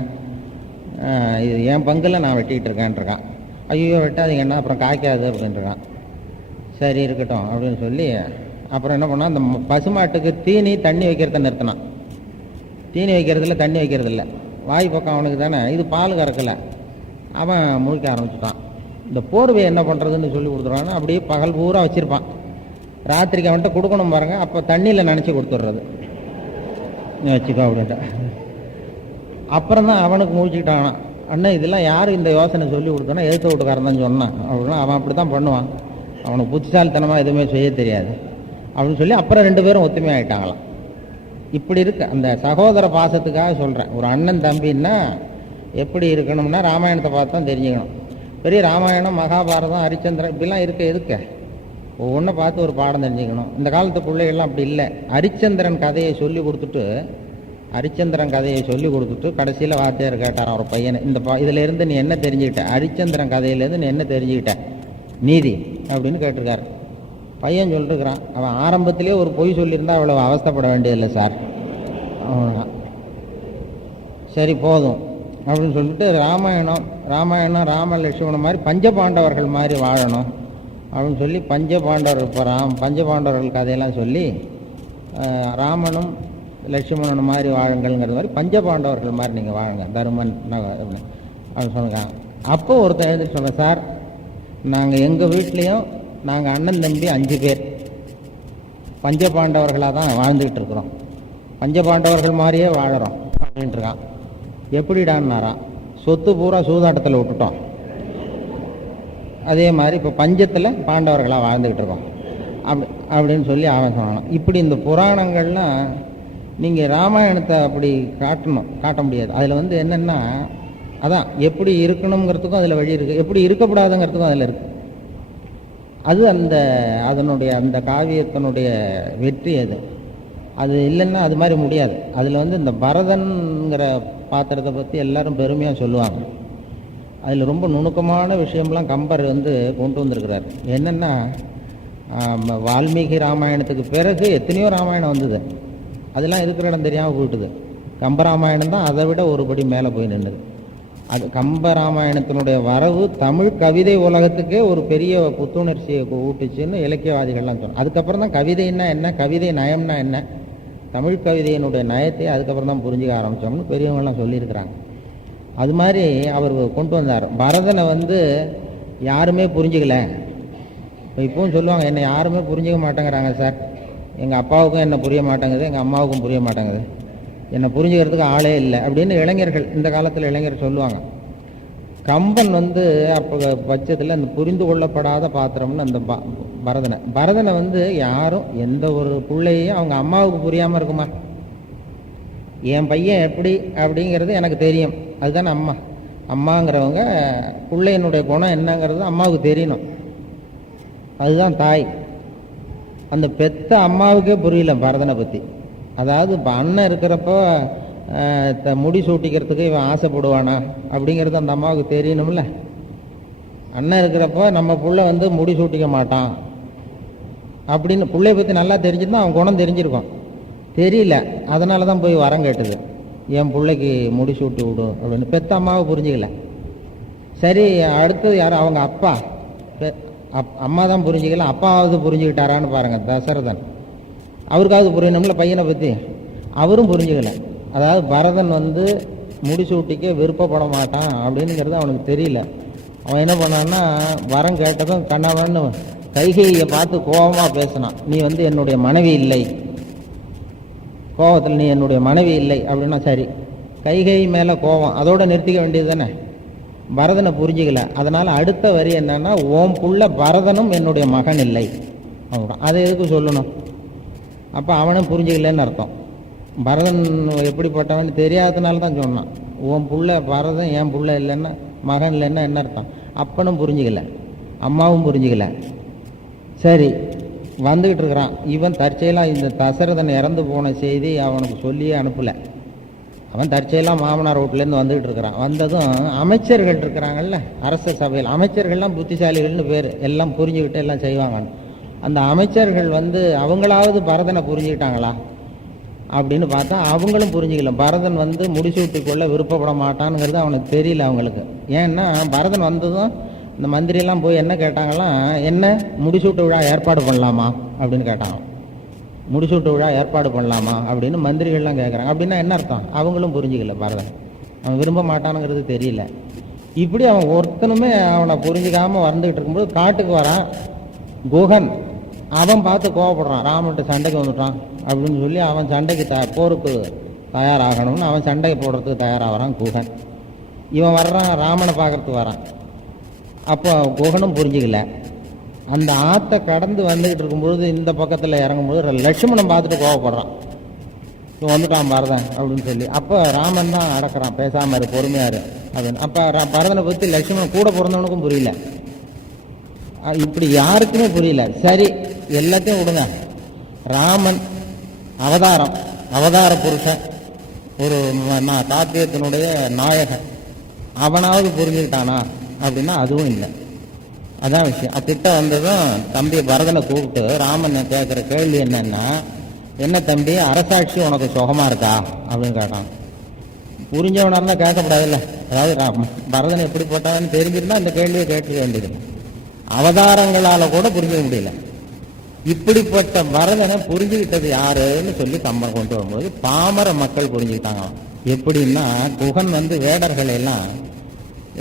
இது என் பங்கில் நான் வெட்டிக்கிட்டு இருக்கேன்ருக்கான். ஐயோ வெட்டாதீங்கன்னா அப்புறம் காய்க்காது அப்படின்ட்டுருக்கான். சரி இருக்கட்டும் அப்படின்னு சொல்லி அப்புறம் என்ன பண்ணால், அந்த பசுமாட்டுக்கு தண்ணி வைக்கிறத நிறுத்தினான். தீனி வைக்கிறதில்ல, தண்ணி வைக்கிறதில்ல, வாய் பக்கம் அவனுக்கு தானே, இது பால் கறக்கலை. அவன் முழிக்க ஆரம்பிச்சுட்டான். இந்த போர்வை என்ன பண்ணுறதுன்னு சொல்லி கொடுத்துருவான்னா, அப்படியே பகல் பூரா வச்சுருப்பான். ராத்திரிக்கு அவன்கிட்ட கொடுக்கணும் பாருங்க, அப்போ தண்ணியில் நினச்சி கொடுத்துட்றது, நீ வச்சுக்கோ அப்படின்ட்டு. அப்புறம் தான் அவனுக்கு முடிச்சுக்கிட்டானா, அண்ணன் இதெல்லாம் யார் இந்த யோசனை சொல்லி கொடுத்தோன்னா எழுத்து வீட்டுக்காரன் தான் சொன்னான் அப்படின்னா அவன் அப்படி தான் பண்ணுவான், அவனுக்கு புத்திசாலித்தனமாக எதுவுமே செய்ய தெரியாது அப்படின்னு சொல்லி அப்புறம் 2 பேரும் ஒத்துமையாயிட்டாங்களாம். இப்படி இருக்கு அந்த சகோதர பாசத்துக்காக சொல்கிறேன். ஒரு அண்ணன் தம்பின்னா எப்படி இருக்கணும்னா ராமாயணத்தை பார்த்து தான் தெரிஞ்சுக்கணும். பெரிய ராமாயணம் மகாபாரதம் ஹரிச்சந்திரன் இப்படிலாம் இருக்க ஒவ்வொன்றை பார்த்து ஒரு பாடம் தெரிஞ்சுக்கணும். இந்த காலத்து பிள்ளைகள்லாம் அப்படி இல்லை. ஹரிச்சந்திரன் கதையை சொல்லி கொடுத்துட்டு கடைசியில் வாத்தியார் கேட்டாராம் ஒரு பையனை, இதிலேருந்து நீ என்ன தெரிஞ்சுக்கிட்ட, ஹரிச்சந்திரன் கதையிலேருந்து நீ என்ன தெரிஞ்சுக்கிட்ட நீதி அப்படின்னு கேட்டிருக்காரு. பையன் சொல்லிட்டுருக்கிறான், அவன் ஆரம்பத்திலே ஒரு பொய் சொல்லியிருந்தா அவ்வளோ அவஸ்தைப்பட வேண்டியதில்லை சார். சரி போதும் அப்படின்னு சொல்லிட்டு ராமாயணம் ராம லட்சுமணன் மாதிரி பஞ்சபாண்டவர்கள் மாதிரி வாழணும் அப்படின்னு சொல்லி பஞ்சபாண்டவர்கள் கதையெல்லாம் சொல்லி ராமனும் லட்சுமணன் மாதிரி வாழுங்கள்ங்கிறது மாதிரி பஞ்சபாண்டவர்கள் மாதிரி நீங்கள் வாழுங்க தருமன் அப்படின்னு சொன்னாங்க. அப்போ ஒருத்தன் எழுதி சொன்னேன், சார் நாங்கள் எங்கள் வீட்லேயும் நாங்கள் அண்ணன் தம்பி 5 பேர் பஞ்சபாண்டவர்களாக தான் வாழ்ந்துக்கிட்டு இருக்கிறோம், பஞ்சபாண்டவர்கள் மாதிரியே வாழறோம் அப்படின்ட்டு இருக்கான். எப்படிடான்னாராம், சொத்து பூரா சூதாட்டத்தில் விட்டுட்டோம், அதே மாதிரி இப்போ பஞ்சத்தில் பாண்டவர்களாக வாழ்ந்துக்கிட்டு இருக்கோம் அப்படின்னு சொல்லி அவன் சொன்னான். இப்படி இந்த புராணங்கள்லாம் நீங்கள் ராமாயணத்தை அப்படி காட்ட முடியாது. அதில் என்னென்னா அதான் எப்படி இருக்கணுங்கிறதுக்கும் அதில் வழி இருக்குது, எப்படி இருக்கக்கூடாதுங்கிறதுக்கும் அதில் இருக்குது. அது அந்த காவியத்தினுடைய வெற்றி அது இல்லைன்னா அது மாதிரி முடியாது. அதில் இந்த பரதன்கிற பாத்திரத்தை பற்றி எல்லாரும் பெருமையாக சொல்லுவாங்க. அதில் ரொம்ப நுணுக்கமான விஷயம்லாம் கம்பர் கொண்டு வந்திருக்கிறார். என்னென்னா வால்மீகி ராமாயணத்துக்கு பிறகு எத்தனையோ ராமாயணம் வந்தது, அதெல்லாம் இருக்கிற இடம் தெரியாமல் போயிட்டுது. கம்பராமாயணம் தான் அதை விட ஒருபடி மேலே போய் நின்றுது. அது கம்பராமாயணத்தினுடைய வரவு தமிழ் கவிதை உலகத்துக்கே ஒரு பெரிய புத்துணர்ச்சியை ஊட்டுச்சுன்னு இலக்கியவாதிகள்லாம் சொன்னாங்க. அதுக்கப்புறம் தான் கவிதைன்னா என்ன, கவிதை நயம்னா என்ன, தமிழ் கவிதையினுடைய நயத்தை அதுக்கப்புறம் தான் புரிஞ்சுக்க ஆரம்பித்தோம்னு பெரியவங்கள்லாம் சொல்லியிருக்கிறாங்க. அது மாதிரி அவர் கொண்டு வந்தார். பரதனை யாருமே புரிஞ்சுக்கல. இப்பவும் சொல்லுவாங்க, என்னை யாருமே புரிஞ்சிக்க மாட்டேங்கிறாங்க சார், எங்கள் அப்பாவுக்கும் என்ன புரிய மாட்டேங்குது, எங்கள் அம்மாவுக்கும் புரிய மாட்டேங்குது, என்னை புரிஞ்சுக்கிறதுக்கு ஆளே இல்லை அப்படின்னு இளைஞர்கள், இந்த காலத்தில் இளைஞர்கள் சொல்லுவாங்க. கம்பன் அப்போ பட்சத்தில் அந்த புரிந்து கொள்ளப்படாத பாத்திரம்னு அந்த பரதனை யாரும் எந்த ஒரு பிள்ளையும் அவங்க அம்மாவுக்கு புரியாமல் இருக்குமா, என் பையன் எப்படி அப்படிங்கிறது எனக்கு தெரியும், அதுதானே அம்மாங்கிறவங்க. பிள்ளையினுடைய குணம் என்னங்கிறது அம்மாவுக்கு தெரியணும், அதுதான் தாய். அந்த பெத்த அம்மாவுக்கே புரியல பரதனை பற்றி. அதாவது இப்போ அண்ணன் இருக்கிறப்போ முடி சூட்டிக்கிறதுக்கு இவன் ஆசைப்படுவானா அப்படிங்கிறது அந்த அம்மாவுக்கு தெரியணும்ல. அண்ணன் இருக்கிறப்போ நம்ம புள்ள முடி சூட்டிக்க மாட்டான் அப்படின்னு பிள்ளைய பற்றி நல்லா தெரிஞ்சிருந்தா அவன் குணம் தெரிஞ்சிருக்கும். தெரியல, அதனால தான் போய் வரம் கேட்டுது, என் பிள்ளைக்கு முடி சூட்டி விடும் அப்படின்னு. பெத்த அம்மாவை புரிஞ்சிக்கல. சரி, அடுத்தது யார், அவங்க அப்பா. அம்மா தான் புரிஞ்சிக்கல, அப்பாவது புரிஞ்சுக்கிட்டாரான்னு பாருங்க. தசரதன், அவருக்காவது புரியணும்ல பையனை பற்றி, அவரும் புரிஞ்சுக்கல. அதாவது பரதன் முடிசூட்டிக்க விருப்பப்பட மாட்டான் அப்படிங்கிறது அவனுக்கு தெரியல. அவன் என்ன பண்ணான்னா, வரம் கேட்டதும் கண்ணவன்னு கைகையை பார்த்து கோபமாக பேசினான். நீ என்னுடைய மனைவி இல்லை, கோபத்தில் நீ என்னுடைய மனைவி இல்லை அப்படின்னா சரி, கைகை மேலே கோபம், அதோடு நிறுத்திக்க வேண்டியது தானே. பரதனை புரிஞ்சிக்கல. அதனால் அடுத்த வரி என்னன்னா, ஓம் புள்ள பரதனும் என்னுடைய மகன் இல்லை அப்படின்னா அதை எதுக்கு சொல்லணும்? அப்போ அவனும் புரிஞ்சிக்கலன்னு அர்த்தம். பரதன் எப்படிப்பட்டவன் தெரியாததுனால தான் சொன்னான். உன் புள்ள பரதன் என் புள்ள இல்லைன்னா, மகன் இல்லைன்னா என்ன அர்த்தம்? அப்பனும் புரிஞ்சிக்கல, அம்மாவும் புரிஞ்சிக்கல. சரி, வந்துக்கிட்டு இருக்கிறான் இவன். தற்செயலாக இந்த தசரதன் இறந்து போன செய்தி அவனுக்கு சொல்லியே அனுப்பலை. அவன் தற்செயலாக மாமனார் வீட்டிலேருந்து வந்துக்கிட்டு இருக்கிறான். வந்ததும் அமைச்சர்கள் இருக்கிறாங்கல்ல அரச சபையில், அமைச்சர்கள்லாம் புத்திசாலிகள்னு பேர், எல்லாம் புரிஞ்சுக்கிட்டு எல்லாம் செய்வாங்கன்னு. அந்த அமைச்சர்கள் அவங்களாவது பரதனை புரிஞ்சுக்கிட்டாங்களா அப்படின்னு பார்த்தா அவங்களும் புரிஞ்சிக்கல. பரதன் முடிசூட்டி கொள்ள விருப்பப்பட மாட்டானுங்கிறது அவனுக்கு தெரியல அவங்களுக்கு. ஏன்னா பரதன் வந்ததும் இந்த மந்திரியெல்லாம் போய் என்ன கேட்டாங்களாம், என்ன முடிசூட்டு விழா ஏற்பாடு பண்ணலாமா அப்படின்னு கேட்டாங்க. முடிசூட்டு விழா ஏற்பாடு பண்ணலாமா அப்படின்னு மந்திரிகள்லாம் கேட்குறாங்க. அப்படின்னா என்ன அர்த்தம்? அவங்களும் புரிஞ்சிக்கல. பரதன் அவன் விரும்ப மாட்டானுங்கிறது தெரியல. இப்படி அவன் ஒருத்தனுமே அவனை புரிஞ்சிக்காமல் வந்துக்கிட்டு இருக்கும்போது காட்டுக்கு வரான் குகன். அவன் பார்த்து கோவப்படுறான், ராமன்ட்டு சண்டைக்கு வந்துட்டான் அப்படின்னு சொல்லி அவன் சண்டைக்கு போருக்கு தயாராகணும்னு அவன் சண்டைக்கு போடுறதுக்கு தயாராகிறான் குகன். இவன் வர்றான், ராமனை பார்க்கறதுக்கு வரான். அப்போ குகனும் புரிஞ்சுக்கல. அந்த ஆற்றை கடந்து வந்துக்கிட்டு இருக்கும்பொழுது இந்த பக்கத்தில் இறங்கும்போது லட்சுமணன் பார்த்துட்டு கோவப்படுறான், இவன் வந்துட்டான் பரதன் அப்படின்னு சொல்லி. அப்போ ராமன் தான் அடக்கிறான், பேசாம இரு, பொறுமையாரு அப்படின்னு. அப்போ பரதனை பற்றி லட்சுமணன் கூட பிறந்தவனுக்கும் புரியல, இப்படி யாருக்குமே புரியல. சரி எல்லாத்தையும் விடுங்க, ராமன் அவதார புருஷன், ஒரு காப்பியத்தினுடைய நாயகன், அவனாவது புரிஞ்சுக்கிட்டானா அப்படின்னா அதுவும் இல்லை. அதான் விஷயம். அத்திட்ட வந்ததும் தம்பி பரதனை கூப்பிட்டு ராமன் கேட்குற கேள்வி என்னன்னா, என்ன தம்பி அரசாட்சி உனக்கு சுகமா இருக்கா அப்படின்னு கேட்டான். புரிஞ்சவனா இருந்தால் கேட்கக்கூடாதுல்ல. அதாவது பரதன் எப்படி போட்டான்னு தெரிஞ்சிருந்தா இந்த கேள்வியை கேட்க வேண்டியது. அவதாரங்களால கூட புரிஞ்சுக்க முடியல. இப்படிப்பட்ட பரதனை புரிஞ்சுக்கிட்டது யாருன்னு சொல்லி கம்பன் கொண்டு வரும்போது பாமர மக்கள் புரிஞ்சுக்கிட்டாங்க. எப்படின்னா, குகன் வேடர்களை எல்லாம்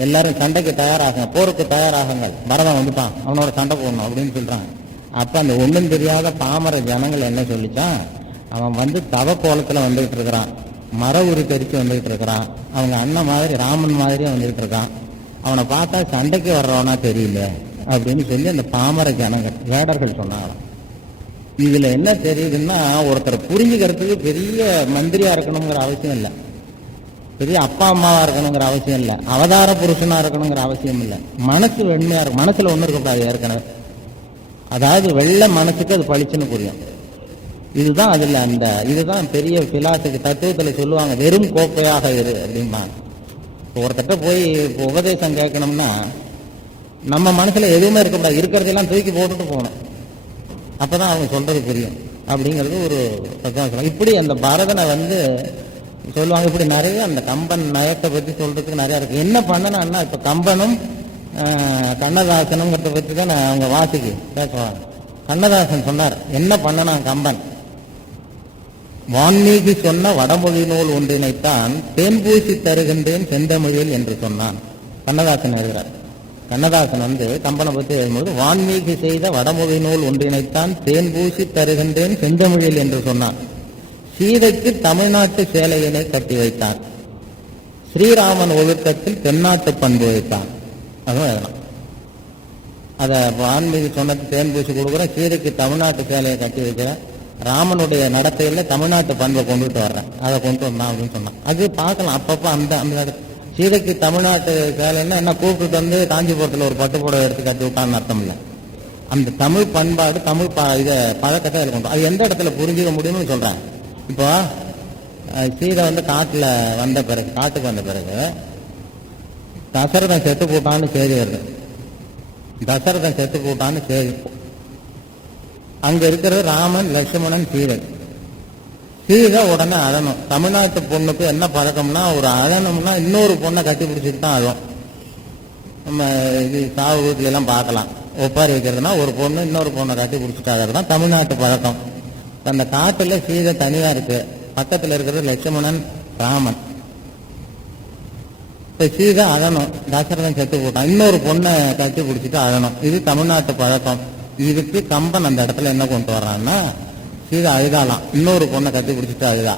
எல்லாரும் சண்டைக்கு தயாராகுங்க, போருக்கு தயாராகுங்கள், பரதன் வந்துட்டான், அவனோட சண்டை போடணும் அப்படின்னு சொல்றாங்க. அப்ப அந்த ஒன்றும் தெரியாத பாமர ஜனங்கள் என்ன சொல்லிச்சான், அவன் தவ கோலத்துல வந்துகிட்டு இருக்கிறான், மர உருக்கரிச்சு வந்துகிட்டு இருக்கிறான், அவங்க அண்ணன் மாதிரி ராமன் மாதிரியே வந்துகிட்டு இருக்கான், அவனை பார்த்தா சண்டைக்கு வர்றவனா தெரியல அப்படின்னு சொல்லி அந்த பாமர ஜனங்கள் வேடர்கள் சொன்னாங்க. இதுல என்ன தெரியுதுன்னா, ஒருத்தர் புரிஞ்சுக்கிறதுக்கு பெரிய மந்திரியா இருக்கணுங்கிற அவசியம் இல்லை, பெரிய அப்பா அம்மாவா இருக்கணுங்கிற அவசியம் இல்லை, அவதார புருஷனா இருக்கணுங்கிற அவசியம் இல்லை. மனசு வெண்மையா இருக்கும். மனசுல ஒண்ணு இருக்கக்கூடாது ஏற்கனவே. அதாவது வெள்ளை மனசுக்கு அது பளிச்சுன்னு புரியும். இதுதான் அதுல இதுதான் பெரிய பிலாசபி தத்துவத்துல சொல்லுவாங்க, வெறும் கோப்பையாக இரு அப்படிம்பாங்க. ஒருத்தட்ட போய் உபதேசம் கேட்கணும்னா நம்ம மனசுல எதுவுமே இருக்கக்கூடாது, இருக்கிறதெல்லாம் தூக்கி போட்டுட்டு போகணும், அப்பதான் அவங்க சொல்றது புரியும் அப்படிங்கிறது ஒரு தத்துவம். இப்படி அந்த பரதனை சொல்லுவாங்க. இப்படி நிறைய அந்த கம்பன் நயத்தை பற்றி சொல்றதுக்கு நிறைய இருக்கு. என்ன பண்ணனா, இப்ப கம்பனும் கண்ணதாசனுங்கிறத பற்றி தான் அவங்க வாசிக்கு பேசுவாங்க. கண்ணதாசன் சொன்னார், என்ன பண்ணனா கம்பன், வான்மீகி சொன்ன வடமொழி நூல் ஒன்றினைத்தான் தேன்பூசி தருகின்றேன் செந்தமிழில் என்று சொன்னான். கண்ணதாசன் எழுதுறார். கண்ணதாசன் கம்பனை பற்றி எழுதும்போது, வான்மீகி செய்த வடமொழி நூல் ஒன்றினைத்தான் தேன்பூசி தருகின்றேன் செந்தமிழில் என்று சொன்னான். சீதைக்கு தமிழ்நாட்டு சேலையினை கட்டி வைத்தான், ஸ்ரீராமன் ஒழுக்கத்தில் தென்னாட்டு பண்பு வைத்தான். அதுவும் எழுதலாம். அதை வான்மீகி சொன்னது தேன்பூசி கொடுக்குற, சீதைக்கு தமிழ்நாட்டு சேலையை கட்டி வைக்கிறேன், ராமனுடைய நடத்தையில தமிழ்நாட்டு பண்பை கொண்டுட்டு வர்றேன், அதை கொண்டு வந்தான் அப்படின்னு சொன்னான். அது பார்க்கலாம் அப்பப்போ. அந்த சீதைக்கு தமிழ்நாட்டு சேலைன்னா என்ன, கூப்பிட்டு காஞ்சிபுரத்தில் ஒரு பட்டு புடவை எடுத்து கட்டி விட்டான்னு அர்த்தம் இல்லை. அந்த தமிழ் பண்பாடு, தமிழ் இதை பழக்கத்தை அதில் கொண்டு, அது எந்த இடத்துல புரிஞ்சுக்க முடியும்னு சொல்றேன். இப்போ சீதை காட்டுல காட்டுக்கு வந்த பிறகு தசரதன் செத்து போட்டான்னு செய்தி வருது. தசரதன் செத்து போட்டான்னு செய்தி. அங்க இருக்கிறது ராமன், லட்சுமணன், சீதை. சீதை உடனே அழணும். தமிழ்நாட்டு பொண்ணுக்கு என்ன பழக்கம்னா, ஒரு அழணும்னா இன்னொரு பொண்ணை கட்டி பிடிச்சிட்டு தான் அழும். நம்ம இது சாவு வீட்டுல எல்லாம் பார்க்கலாம். ஒப்பாரி வைக்கிறதுனா ஒரு பொண்ணு இன்னொரு பொண்ணை கட்டி பிடிச்சிட்டு அழகுதான் தமிழ்நாட்டு பழக்கம். அந்த காட்டுல சீதை தனியா இருக்கு, பக்கத்துல இருக்கிறது லட்சுமணன், ராமன். இப்ப சீதை அழணும், தசரதன் செத்து போட்டான், இன்னொரு பொண்ணை கட்டி பிடிச்சிட்டு அழணும். இது தமிழ்நாட்டு பழக்கம். இதுக்கு கம்பன் அந்த இடத்துல என்ன கொண்டு வர்றான்னா, சீதை அழுதாலாம், இன்னொரு பொண்ணை கட்டி பிடிச்சிட்டு அழுதா.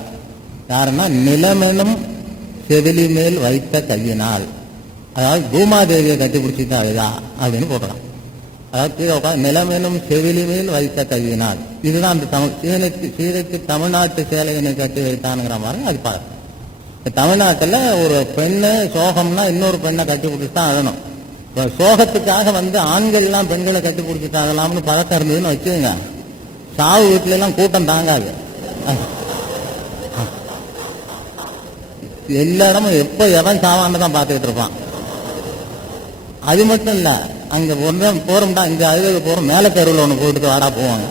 யாருன்னா, நிலமெனும் செவிலி மேல் வைத்த கையினால், அதாவது பூமாதேவியை கட்டி பிடிச்சிட்டு அழுதா அப்படின்னு போட்டுறான். அதாவது கீழே உட்காந்து நிலமெனும் செவிலி மேல் வைத்த கையினால். இதுதான் அந்த சீதைக்கு தமிழ்நாட்டு சேலையினை கட்டி வைத்தானுங்கிற மாதிரி அது பாரு. தமிழ்நாட்டில் ஒரு பெண்ணு சோகம்னா இன்னொரு பெண்ணை கட்டி பிடிச்சி தான் அழணும். இப்போ சோகத்துக்காக ஆண்கள்லாம் பெண்களை கட்டி பிடிச்சிட்டு அழலாம்னு பழக்கம் இருந்ததுன்னு வச்சுக்கோங்க, சாவு வீட்டுல எல்லாம் கூட்டம் தாங்காது. எல்லா இடமும் எப்போ எவன் சாவான்னு தான் பார்த்துக்கிட்டு இருப்பான். அது மட்டும் இல்லை, அங்க போறோம்டா, இங்க அழுது போறோம், மேல தெருவில் ஒன்று போயிட்டு வாடா போவாங்க,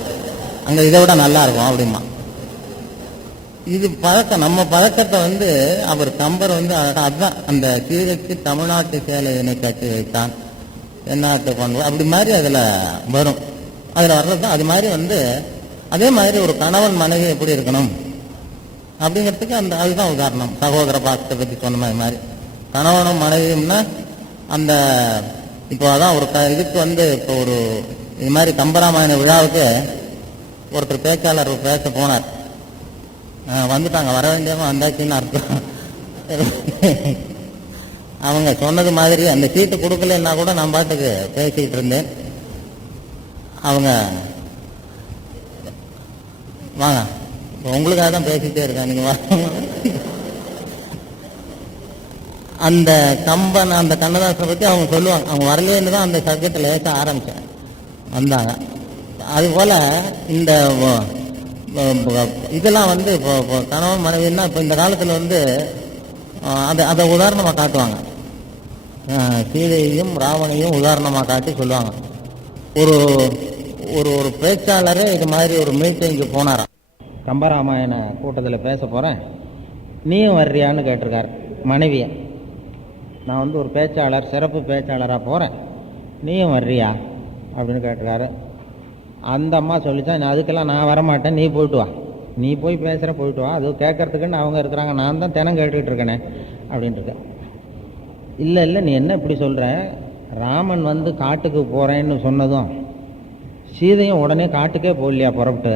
அங்க இதை விட நல்லா இருக்கும் அப்படிமா. இது பழக்கம். நம்ம பழக்கத்தை அவர் கம்பர் அதுதான் அந்த சீதைக்கு தமிழ்நாட்டு சேலையினை கட்டி வைத்தான், தென்னாட்டு பண்பு அப்படி மாதிரி அதுல வரும். அதுல வர்றதுதான் அது மாதிரி அதே மாதிரி ஒரு கணவன் மனைவி எப்படி இருக்கணும் அப்படிங்கிறதுக்கு அதுதான் உதாரணம். சகோதர பாசத்தை பத்தி சொன்ன மாதிரி கணவனும் மனைவியும்னா அந்த இப்போ அதான் ஒரு இதுக்கு இப்போ ஒரு இது மாதிரி கம்பராமாயண விழாவுக்கு ஒருத்தர் பேச்சாளர் பேச போனார். வந்துட்டாங்க, வர வேண்டியவங்க வந்தாச்சுன்னு அர்த்தம். அவங்க சொன்னது மாதிரி அந்த சீட்டு கொடுக்கலன்னா கூட நான் பாட்டுக்கு பேசிக்கிட்டு இருந்தேன். அவங்க வாங்க, உங்களுக்காக தான் பேசிக்கிட்டே இருக்கேன், நீங்கள் வாங்க. அந்த கம்பன் அந்த கண்ணதாசனை பற்றி அவங்க சொல்லுவாங்க. அவங்க வரலேன்னு தான் அந்த சப்ஜெக்டில் ஏற்ற ஆரம்பித்தேன், வந்தாங்க. அதுபோல் இந்த இதெல்லாம் வந்து இப்போ கணவன் மனைவின்னா இப்போ இந்த காலத்தில் வந்து அதை உதாரணமாக காட்டுவாங்க. சீதையையும் ராவணையும் உதாரணமாக காட்டி சொல்லுவாங்க. ஒரு ஒரு ஒரு பேச்சாளரே இது மாதிரி ஒரு மீட்டிங்கு போனாராம். கம்பராமாயண கூட்டத்தில் பேச போகிறேன், நீயும் வர்றியான்னு கேட்டிருக்கார் மனைவியை. நான் வந்து ஒரு பேச்சாளர், சிறப்பு பேச்சாளராக போகிறேன், நீயும் வர்றியா அப்படின்னு கேட்டிருக்காரு. அந்த அம்மா சொல்லித்தான், அதுக்கெல்லாம் நான் வரமாட்டேன், நீ போயிட்டு வா, நீ போய் பேசுகிற, போயிட்டு வா, அது கேட்கறதுக்குன்னு அவங்க இருக்கிறாங்க, நான் தான் தினம் கேட்டுக்கிட்டு இருக்கேனே அப்படின்ட்டு. இல்லை இல்லை, நீ என்ன இப்படி சொல்கிற, ராமன் வந்து காட்டுக்கு போகிறேன்னு சொன்னதும் சீதையும் உடனே காட்டுக்கே போகலையா புறப்பட்டு,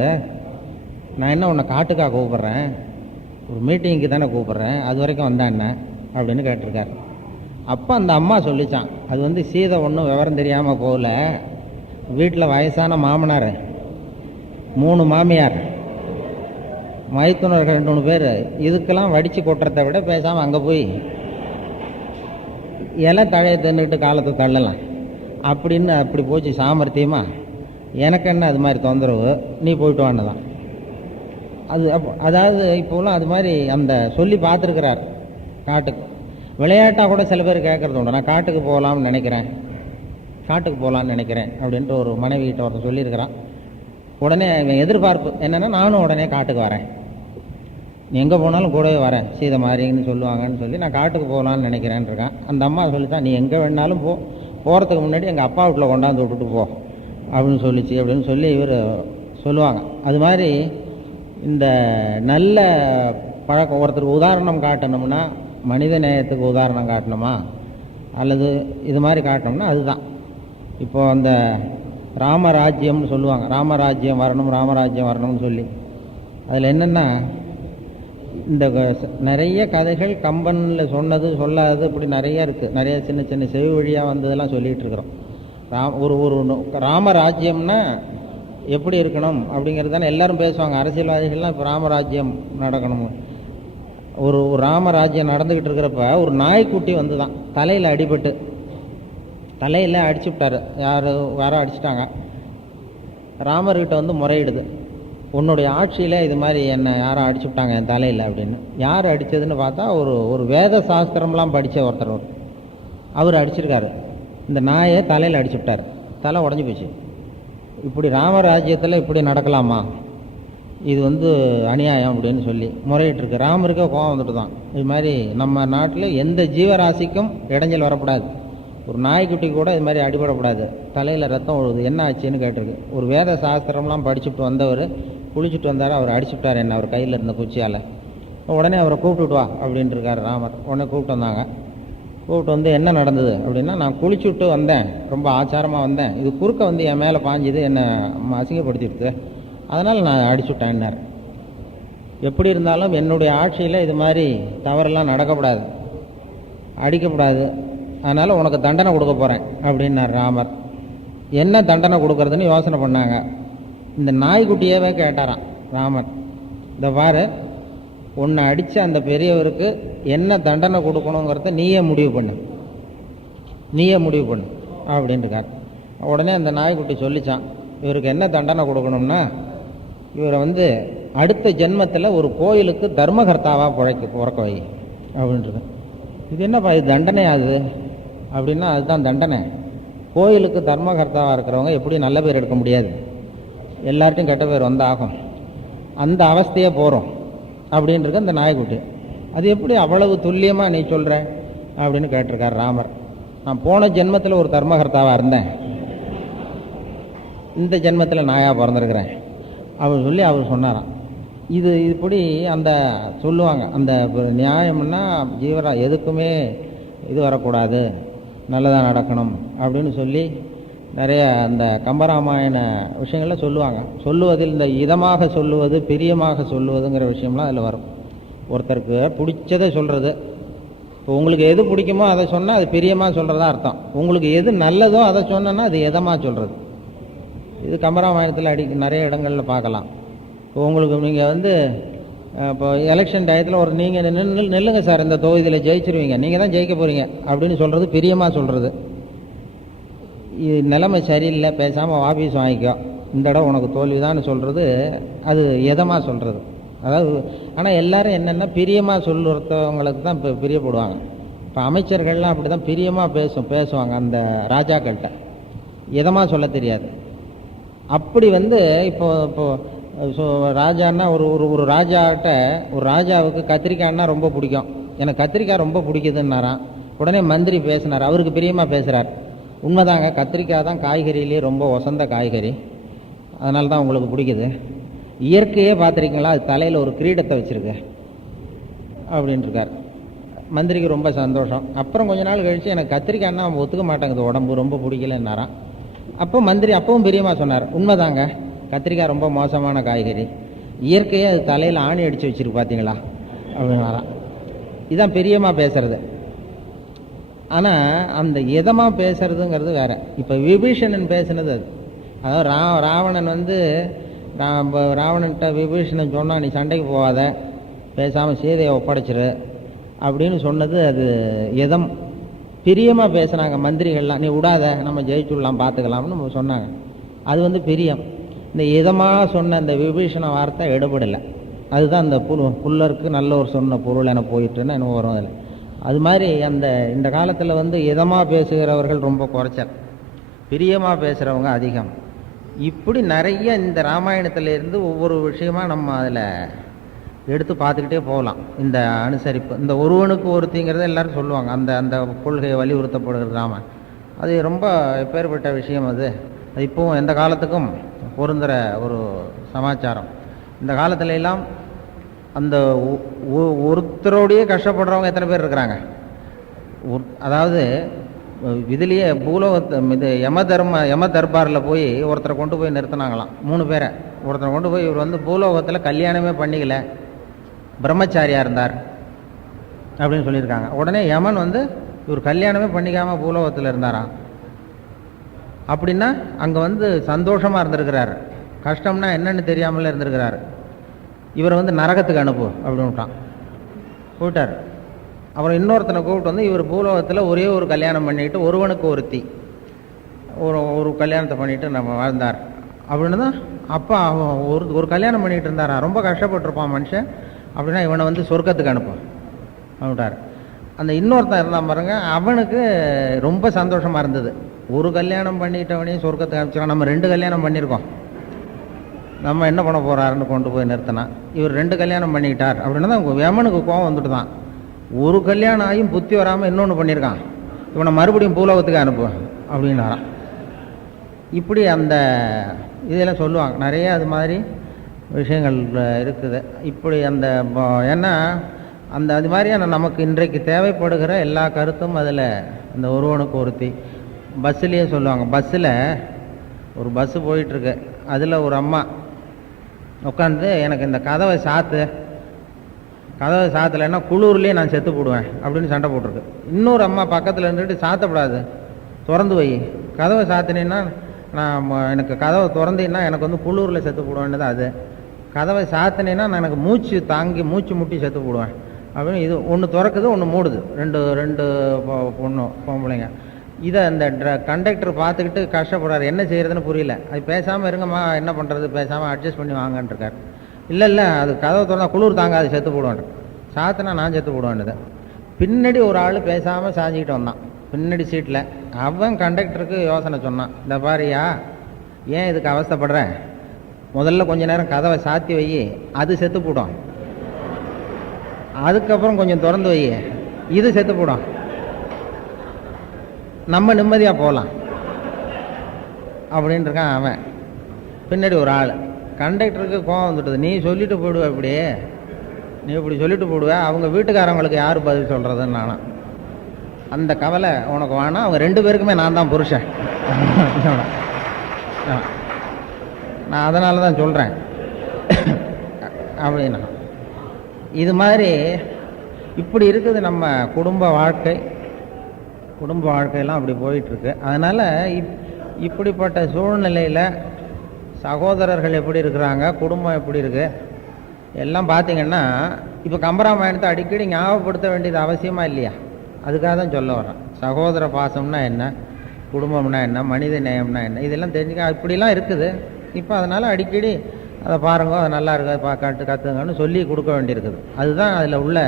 நான் என்ன உன்னை காட்டுக்காக கூப்பிட்றேன், ஒரு மீட்டிங்க்கு தானே கூப்பிட்றேன், அது வரைக்கும் வந்தா என்ன அப்படின்னு கேட்டிருக்காரு. அப்போ அந்த அம்மா சொல்லிச்சான், அது வந்து சீதை ஒன்றும் விவரம் தெரியாமல் போகல, வீட்டில் வயசான மாமனார், 3 மாமியார், மைத்துனர்கள் 2 பேர், இதுக்கெல்லாம் வடித்து கொட்டுறதை விட பேசாமல் அங்கே போய் இலை தழையை தின்னுக்கிட்டு காலத்தை தள்ளலாம் அப்படின்னு அப்படி போச்சு சாமர்த்தியமா. எனக்கு என்ன அது மாதிரி தொந்தரவு, நீ போயிட்டு வான்னு தான். அதாவது இப்போலாம் அது மாதிரி அந்த சொல்லி பார்த்துருக்கிறார். காட்டுக்கு விளையாட்டாக கூட சில பேர் கேட்குறது உண்டு, நான் காட்டுக்கு போகலாம்னு நினைக்கிறேன், காட்டுக்கு போகலான்னு நினைக்கிறேன் அப்படின்ட்டு ஒரு மனைவிகிட்ட ஒருத்தர் சொல்லியிருக்கிறான். உடனே எதிர்பார்ப்பு என்னென்னா, நானும் உடனே காட்டுக்கு வரேன், நீ எங்கே போனாலும் கூடவே வரேன், சீதை மாதிரின்னு சொல்லுவாங்கன்னு சொல்லி நான் காட்டுக்கு போகலான்னு நினைக்கிறேன்னு இருக்கான். அந்த அம்மா சொல்லித்தான், நீ எங்கே வேணாலும் போகிறதுக்கு முன்னாடி எங்கள் அப்பா வீட்டில் கொண்டாந்து விட்டுட்டு போ அப்படின்னு சொல்லிச்சு அப்படின்னு சொல்லி இவர் சொல்லுவாங்க. அது மாதிரி இந்த நல்ல பழக்கம், ஒருத்தருக்கு உதாரணம் காட்டணும்னா மனித நேயத்துக்கு உதாரணம் காட்டணுமா அல்லது இது மாதிரி காட்டணும்னா அதுதான். இப்போ அந்த ராமராஜ்யம்னு சொல்லுவாங்க, ராமராஜ்யம் வரணும் ராமராஜ்யம் வரணும்னு சொல்லி. அதில் என்னென்னா, இந்த நிறைய கதைகள் கம்பனில் சொன்னது சொல்லாதது இப்படி நிறைய இருக்குது, நிறைய சின்ன சின்ன செவி வழியாக வந்ததெல்லாம் சொல்லிகிட்டு இருக்கிறோம். ஒரு ராமராஜ்யம்னா எப்படி இருக்கணும் அப்படிங்கிறது தானே எல்லாரும் பேசுவாங்க. அரசியல்வாதிகள்லாம் இப்போ ராமராஜ்யம் நடக்கணும். ஒரு ராமராஜ்யம் நடந்துக்கிட்டு இருக்கிறப்ப ஒரு நாய்க்குட்டி வந்து தான் தலையில் அடிபட்டு, தலையில் அடிச்சு விட்டார், யாரோ அடிச்சிட்டாங்க. ராமர்கிட்ட வந்து முறையிடுது, உன்னுடைய ஆட்சியில் இது மாதிரி என்னை யாரோ அடிச்சு விட்டாங்க என் தலையில் அப்படின்னு. யார் அடித்ததுன்னு பார்த்தா ஒரு வேத சாஸ்திரம்லாம் படித்த ஒருத்தர், அவர் அடிச்சிருக்காரு. இந்த நாயை தலையில் அடிச்சு விட்டார், தலை உடஞ்சி போச்சு. இப்படி ராமராஜ்யத்தில் இப்படி நடக்கலாமா, இது வந்து அநியாயம் அப்படின்னு சொல்லி முறையிட்டிருக்கு. ராமருக்கே கோபம் வந்துட்டு தான், இது மாதிரி நம்ம நாட்டில் எந்த ஜீவராசிக்கும் இடைஞ்சல் வரக்கூடாது, ஒரு நாய்க்குட்டி கூட இது மாதிரி அடிபடக்கூடாது, தலையில் ரத்தம் விழுது, என்ன ஆச்சுன்னு கேட்டிருக்கு. ஒரு வேத சாஸ்திரம்லாம் படிச்சுட்டு வந்தவர் குளிச்சுட்டு வந்தார், அவர் அடிச்சுட்டார் என்ன, அவர் கையில் இருந்த குச்சியால். உடனே அவரை கூப்பிட்டுட்டு வா அப்படின்ட்டு இருக்கார் ராமர். உடனே கூப்பிட்டு வந்தாங்க. கூப்பிட்டு வந்து என்ன நடந்தது அப்படின்னா, நான் குளிச்சுட்டு வந்தேன், ரொம்ப ஆச்சாரமாக வந்தேன், இது குறுக்க வந்து என் மேலே பாஞ்சுது, என்னை அசிங்கப்படுத்திடுது, அதனால் நான் அடிச்சுட்டேன்னார். எப்படி இருந்தாலும் என்னுடைய ஆட்சியில் இது மாதிரி தவறெல்லாம் நடக்கக்கூடாது, அடிக்கக்கூடாது, அதனால் உனக்கு தண்டனை கொடுக்க போகிறேன் அப்படின்னார் ராமர். என்ன தண்டனை கொடுக்கறதுன்னு யோசனை பண்ணாங்க. இந்த நாய்க்குட்டியவே கேட்டாராம் ராமர், இந்த பாரு, உன்னை அடித்த அந்த பெரியவருக்கு என்ன தண்டனை கொடுக்கணுங்கிறத நீயே முடிவு பண்ணு அப்படின்ட்டுருக்கார். உடனே அந்த நாய்க்குட்டி சொல்லிச்சான், இவருக்கு என்ன தண்டனை கொடுக்கணும்னா, இவரை வந்து அடுத்த ஜென்மத்தில் ஒரு கோயிலுக்கு தர்மகர்த்தாவாக பிறக்க வை அப்படின்றது. இது என்னப்பா இது தண்டனை ஆகுது அப்படின்னா, அதுதான் தண்டனை. கோயிலுக்கு தர்மகர்த்தாவாக இருக்கிறவங்க எப்படி நல்ல பேர் எடுக்க முடியாது, எல்லார்ட்டையும் கெட்ட பேர் வந்தாகும், அந்த அவஸ்தையே போகிறோம் அப்படின்றது அந்த நாய்க்குட்டி. அது எப்படி அவ்வளவு துல்லியமாக நீ சொல்கிற அப்படின்னு கேட்டிருக்கார் ராமர். நான் போன ஜென்மத்தில் ஒரு தர்மகர்த்தாவாக இருந்தேன், இந்த ஜென்மத்தில் நாயாக பிறந்திருக்கிறேன் அவர் சொல்லி அவர் சொன்னாராம். இது இப்படி அந்த சொல்லுவாங்க, அந்த நியாயம்னா எதுக்குமே இது வரக்கூடாது, நல்லதாக நடக்கணும் அப்படின்னு சொல்லி நிறைய அந்த கம்பராமாயண விஷயங்கள்ல சொல்லுவாங்க. சொல்லுவதில் இந்த இதமாக சொல்லுவது, பிரியமாக சொல்லுவதுங்கிற விஷயம்லாம் அதில் வரும். ஒருத்தருக்கு பிடிச்சதை சொல்கிறது, இப்போ உங்களுக்கு எது பிடிக்குமோ அதை சொன்னால் அது பிரியமாக சொல்கிறதா அர்த்தம். உங்களுக்கு எது நல்லதோ அதை சொன்னோன்னா அது எதமாக சொல்கிறது. இது கம்பராமாயணத்தில் நிறைய இடங்களில் பார்க்கலாம். இப்போ உங்களுக்கு நீங்கள் வந்து இப்போ எலெக்ஷன் டயத்தில் ஒரு நீங்கள் நில்லுங்க சார், இந்த தொகுதியில் ஜெயிச்சிருவீங்க, நீங்கள் தான் ஜெயிக்க போகிறீங்க அப்படின்னு சொல்கிறது பிரியமாக சொல்கிறது. இது நிலைமை சரியில்லை, பேசாமல் ஆஃபீஸ் வாங்கிக்கோ, இந்த இடம் உனக்கு தோல்விதான்னு சொல்கிறது அது எதமாக சொல்கிறது. அதாவது ஆனால் எல்லாரும் என்னென்னா பிரியமாக சொல்லுறவங்களுக்கு தான் இப்போ பிரியப்படுவாங்க. இப்போ அமைச்சர்கள்லாம் அப்படி தான் பிரியமாக பேசுவாங்க அந்த ராஜாக்கள்கிட்ட, எதமாக சொல்ல தெரியாது. அப்படி வந்து இப்போ ராஜான்னா ஒரு ராஜாட்ட ஒரு ராஜாவுக்கு கத்திரிக்காய்னா ரொம்ப பிடிக்கும், எனக்கு கத்திரிக்காய் ரொம்ப பிடிக்குதுன்னாராம். உடனே மந்திரி பேசினார், அவருக்கு பிரியமாக பேசுகிறார். உண்மைதாங்க, கத்திரிக்காய் தான் காய்கறியிலே ரொம்ப ஒசந்த காய்கறி, அதனால தான் உங்களுக்கு பிடிக்குது. இயற்கையே பார்த்துருக்கீங்களா, அது தலையில் ஒரு கிரீடத்தை வச்சுருக்கு அப்படின்ட்டுருக்கார். மந்திரிக்கு ரொம்ப சந்தோஷம். அப்புறம் கொஞ்ச நாள் கழித்து எனக்கு கத்திரிக்காய்னா அவன் ஒத்துக்க மாட்டேங்குது, உடம்பு ரொம்ப பிடிக்கலன்னாரான். அப்போ மந்திரி அப்பவும் பிரியமாக சொன்னார், உண்மைதாங்க, கத்திரிக்காய் ரொம்ப மோசமான காய்கறி, இயற்கையே அது தலையில் ஆணி அடித்து வச்சிருக்கு பார்த்தீங்களா அப்படின்னு வரான். இதுதான் பிரியமாக பேசுறது. ஆனால் அந்த எதமாக பேசுறதுங்கிறது வேற. இப்போ விபீஷணன் பேசுனது அது. அதாவது ராவணன் வந்து ராவணன்கிட்ட விபீஷணன் சொன்னால் நீ சண்டைக்கு போகாத, பேசாமல் சீதையை ஒப்படைச்சிரு அப்படின்னு சொன்னது அது எதம். பிரியமாக பேசுனாங்க மந்திரிகள்லாம், நீ விடாத நம்ம ஜெயிச்சுடலாம் பார்த்துக்கலாம்னு சொன்னாங்க. அது வந்து பிரியம். இந்த இதமாக சொன்ன அந்த விபீஷண வார்த்தை எடுபடலை. அதுதான் அந்த புல்லருக்கு நல்ல ஒரு சொன்ன பொருள் என போயிட்டுன்னு என்ன வரும் அதில். அது மாதிரி இந்த காலத்தில் வந்து இதமாக பேசுகிறவர்கள் ரொம்ப குறைச்சல், பிரியமாக பேசுகிறவங்க அதிகம். இப்படி நிறைய இந்த ராமாயணத்திலேருந்து ஒவ்வொரு விஷயமா நம்ம அதில் எடுத்து பார்த்துக்கிட்டே போகலாம். இந்த அனுசரிப்பு, இந்த ஒருவனுக்கு ஒருத்திங்கிறத எல்லாரும் சொல்லுவாங்க, அந்த கொள்கையை வலியுறுத்தப்படுகிறது ராமன். அது ரொம்ப எப்பேற்பட்ட விஷயம். அது இப்போவும் எந்த காலத்துக்கும் பொருந்துகிற ஒரு சமாச்சாரம். இந்த காலத்துல எல்லாம் அந்த ஒருத்தரோடையே கஷ்டப்படுறவங்க எத்தனை பேர் இருக்கிறாங்க. அதாவது இதுலேயே இது யம தர்பாரில் போய் ஒருத்தரை கொண்டு போய் நிறுத்தினாங்களாம், 3 பேரை. ஒருத்தரை கொண்டு போய் இவர் வந்து பூலோகத்தில் கல்யாணமே பண்ணிக்கல, பிரம்மச்சாரியாக இருந்தார் அப்படின்னு சொல்லியிருக்காங்க. உடனே யமன் வந்து இவர் கல்யாணமே பண்ணிக்காமல் பூலோகத்தில் இருந்தாராம். அப்படின்னா அங்கே வந்து சந்தோஷமாக இருந்திருக்கிறார், கஷ்டம்னா என்னன்னு தெரியாமலே இருந்திருக்கிறார். இவரை வந்து நரகத்துக்கு அனுப்பு அப்படின்னு விட்டான், போயிட்டார். அப்புறம் இன்னொருத்தனை கூப்பிட்டு வந்து இவர் பூலோகத்தில் ஒரே ஒரு கல்யாணம் பண்ணிட்டு ஒருவனுக்கு ஒருத்தி ஒரு கல்யாணத்தை பண்ணிட்டு நம்ம வாழ்ந்தார் அப்படின்னு தான். அப்போ அவன் ஒரு கல்யாணம் பண்ணிகிட்டு இருந்தாரா, ரொம்ப கஷ்டப்பட்டுருப்பான் மனுஷன். அப்படின்னா இவனை வந்து சொர்க்கத்துக்கு அனுப்பும் அப்படின்ட்டார். அந்த இன்னொருத்தன் இருந்தான் பாருங்க, அவனுக்கு ரொம்ப சந்தோஷமாக இருந்தது. ஒரு கல்யாணம் பண்ணிட்டவனையும் சொர்க்கத்துக்கு அனுப்பிச்சிடலாம், நம்ம 2 கல்யாணம் பண்ணியிருக்கோம், நம்ம என்ன பண்ண போகிறாருன்னு கொண்டு போய் நிறுத்தினா. இவர் 2 கல்யாணம் பண்ணிக்கிட்டார் அப்படின்னா தான் யமனுக்கு கோவம் வந்துட்டு தான். ஒரு கல்யாணம் ஆகியும் புத்தி வராமல் இன்னொன்று பண்ணியிருக்கான், இவனை மறுபடியும் பூலோகத்துக்கு அனுப்பு அப்படின்னாரான். இப்படி அந்த இதெல்லாம் சொல்லுவாங்க, நிறைய அது மாதிரி விஷயங்கள் இருக்குது. இப்படி ஏன்னா அது மாதிரியான நமக்கு இன்றைக்கு தேவைப்படுகிற எல்லா கருத்தும் அதில் அந்த ஒருவனுக்கு ஒருத்தி. பஸ்ஸுலேயே சொல்லுவாங்க, பஸ்ஸில் ஒரு பஸ்ஸு போயிட்டுருக்கு, அதில் ஒரு அம்மா உட்காந்து எனக்கு இந்த கதவை சாத்தலைன்னா குளூர்லேயே நான் செத்து போடுவேன் அப்படின்னு சண்டை போட்டிருக்கு. இன்னொரு அம்மா பக்கத்தில் இருந்துட்டு சாத்தப்படாது, திறந்து வை, கதவை சாத்தினேன்னா எனக்கு கதவை திறந்தீங்கன்னா எனக்கு வந்து குளூரில் செத்து போடுவேன்னு தான். அது கதவை சாத்தினேன்னா நான் எனக்கு மூச்சு முட்டி செத்து போடுவேன் அப்படின்னு. இது ஒன்று திறக்குது, ஒன்று மூடுது, ரெண்டு பொம்பளைங்க. இதை அந்த கண்டக்டர் பார்த்துக்கிட்டு கஷ்டப்படுறாரு, என்ன செய்யறதுன்னு புரியல. அது பேசாமல் இருங்கம்மா, என்ன பண்ணுறது, பேசாமல் அட்ஜஸ்ட் பண்ணி வாங்கன்ட்ருக்கார். இல்லை அது கதவை திறந்தா குளிர் தாங்க, அது செத்து போடுவான், சாத்தினா நான் செத்து போடுவேன்னுது. பின்னாடி ஒரு ஆள் பேசாமல் சாஞ்சிக்கிட்டு வந்தான் பின்னாடி சீட்டில். அவன் கண்டக்டருக்கு யோசனை சொன்னான், இந்த பாரியா, ஏன் இதுக்கு அவஸ்தைப்படுற, முதல்ல கொஞ்ச நேரம் கதவை சாத்தி வை, அது செத்து போடும், அதுக்கப்புறம் கொஞ்சம் திறந்து வை, இது செத்து போடும், நம்ம நிம்மதியாக போகலாம் அப்படின்ட்டு இருக்கான் அவன். பின்னாடி ஒரு ஆள். கண்டக்டருக்கு கோவம் வந்துட்டுது, நீ சொல்லிட்டு போடுவ, இப்படி சொல்லிட்டு போடுவ, அவங்க வீட்டுக்காரவங்களுக்கு யார் பதில் சொல்கிறதுன்னு நானும். அந்த கவலை உனக்கு வேணாம், அவங்க 2 பேருக்குமே நான் தான் புருஷன். நான் அதனால தான் சொல்கிறேன் அப்படின்னா. இது மாதிரி இப்படி இருக்குது நம்ம குடும்ப வாழ்க்கையெல்லாம் அப்படி போயிட்டுருக்கு. அதனால் இப்படிப்பட்ட சூழ்நிலையில் சகோதரர்கள் எப்படி இருக்கிறாங்க, குடும்பம் எப்படி இருக்குது எல்லாம் பார்த்திங்கன்னா, இப்போ கம்பராமாயணத்தை அடிக்கடி ஞாபகப்படுத்த வேண்டியது அவசியமாக இல்லையா? அதுக்காக தான் சொல்ல வரேன். சகோதர பாசம்னா என்ன, குடும்பம்னா என்ன, மனித நேயம்னா என்ன, இதெல்லாம் தெரிஞ்சுக்க இப்படிலாம் இருக்குது. இப்போ அதனால் அடிக்கடி அதை பாருங்க, அது நல்லா இருக்கு, கற்றுங்கன்னு சொல்லி கொடுக்க வேண்டியிருக்குது. அதுதான் அதில் உள்ள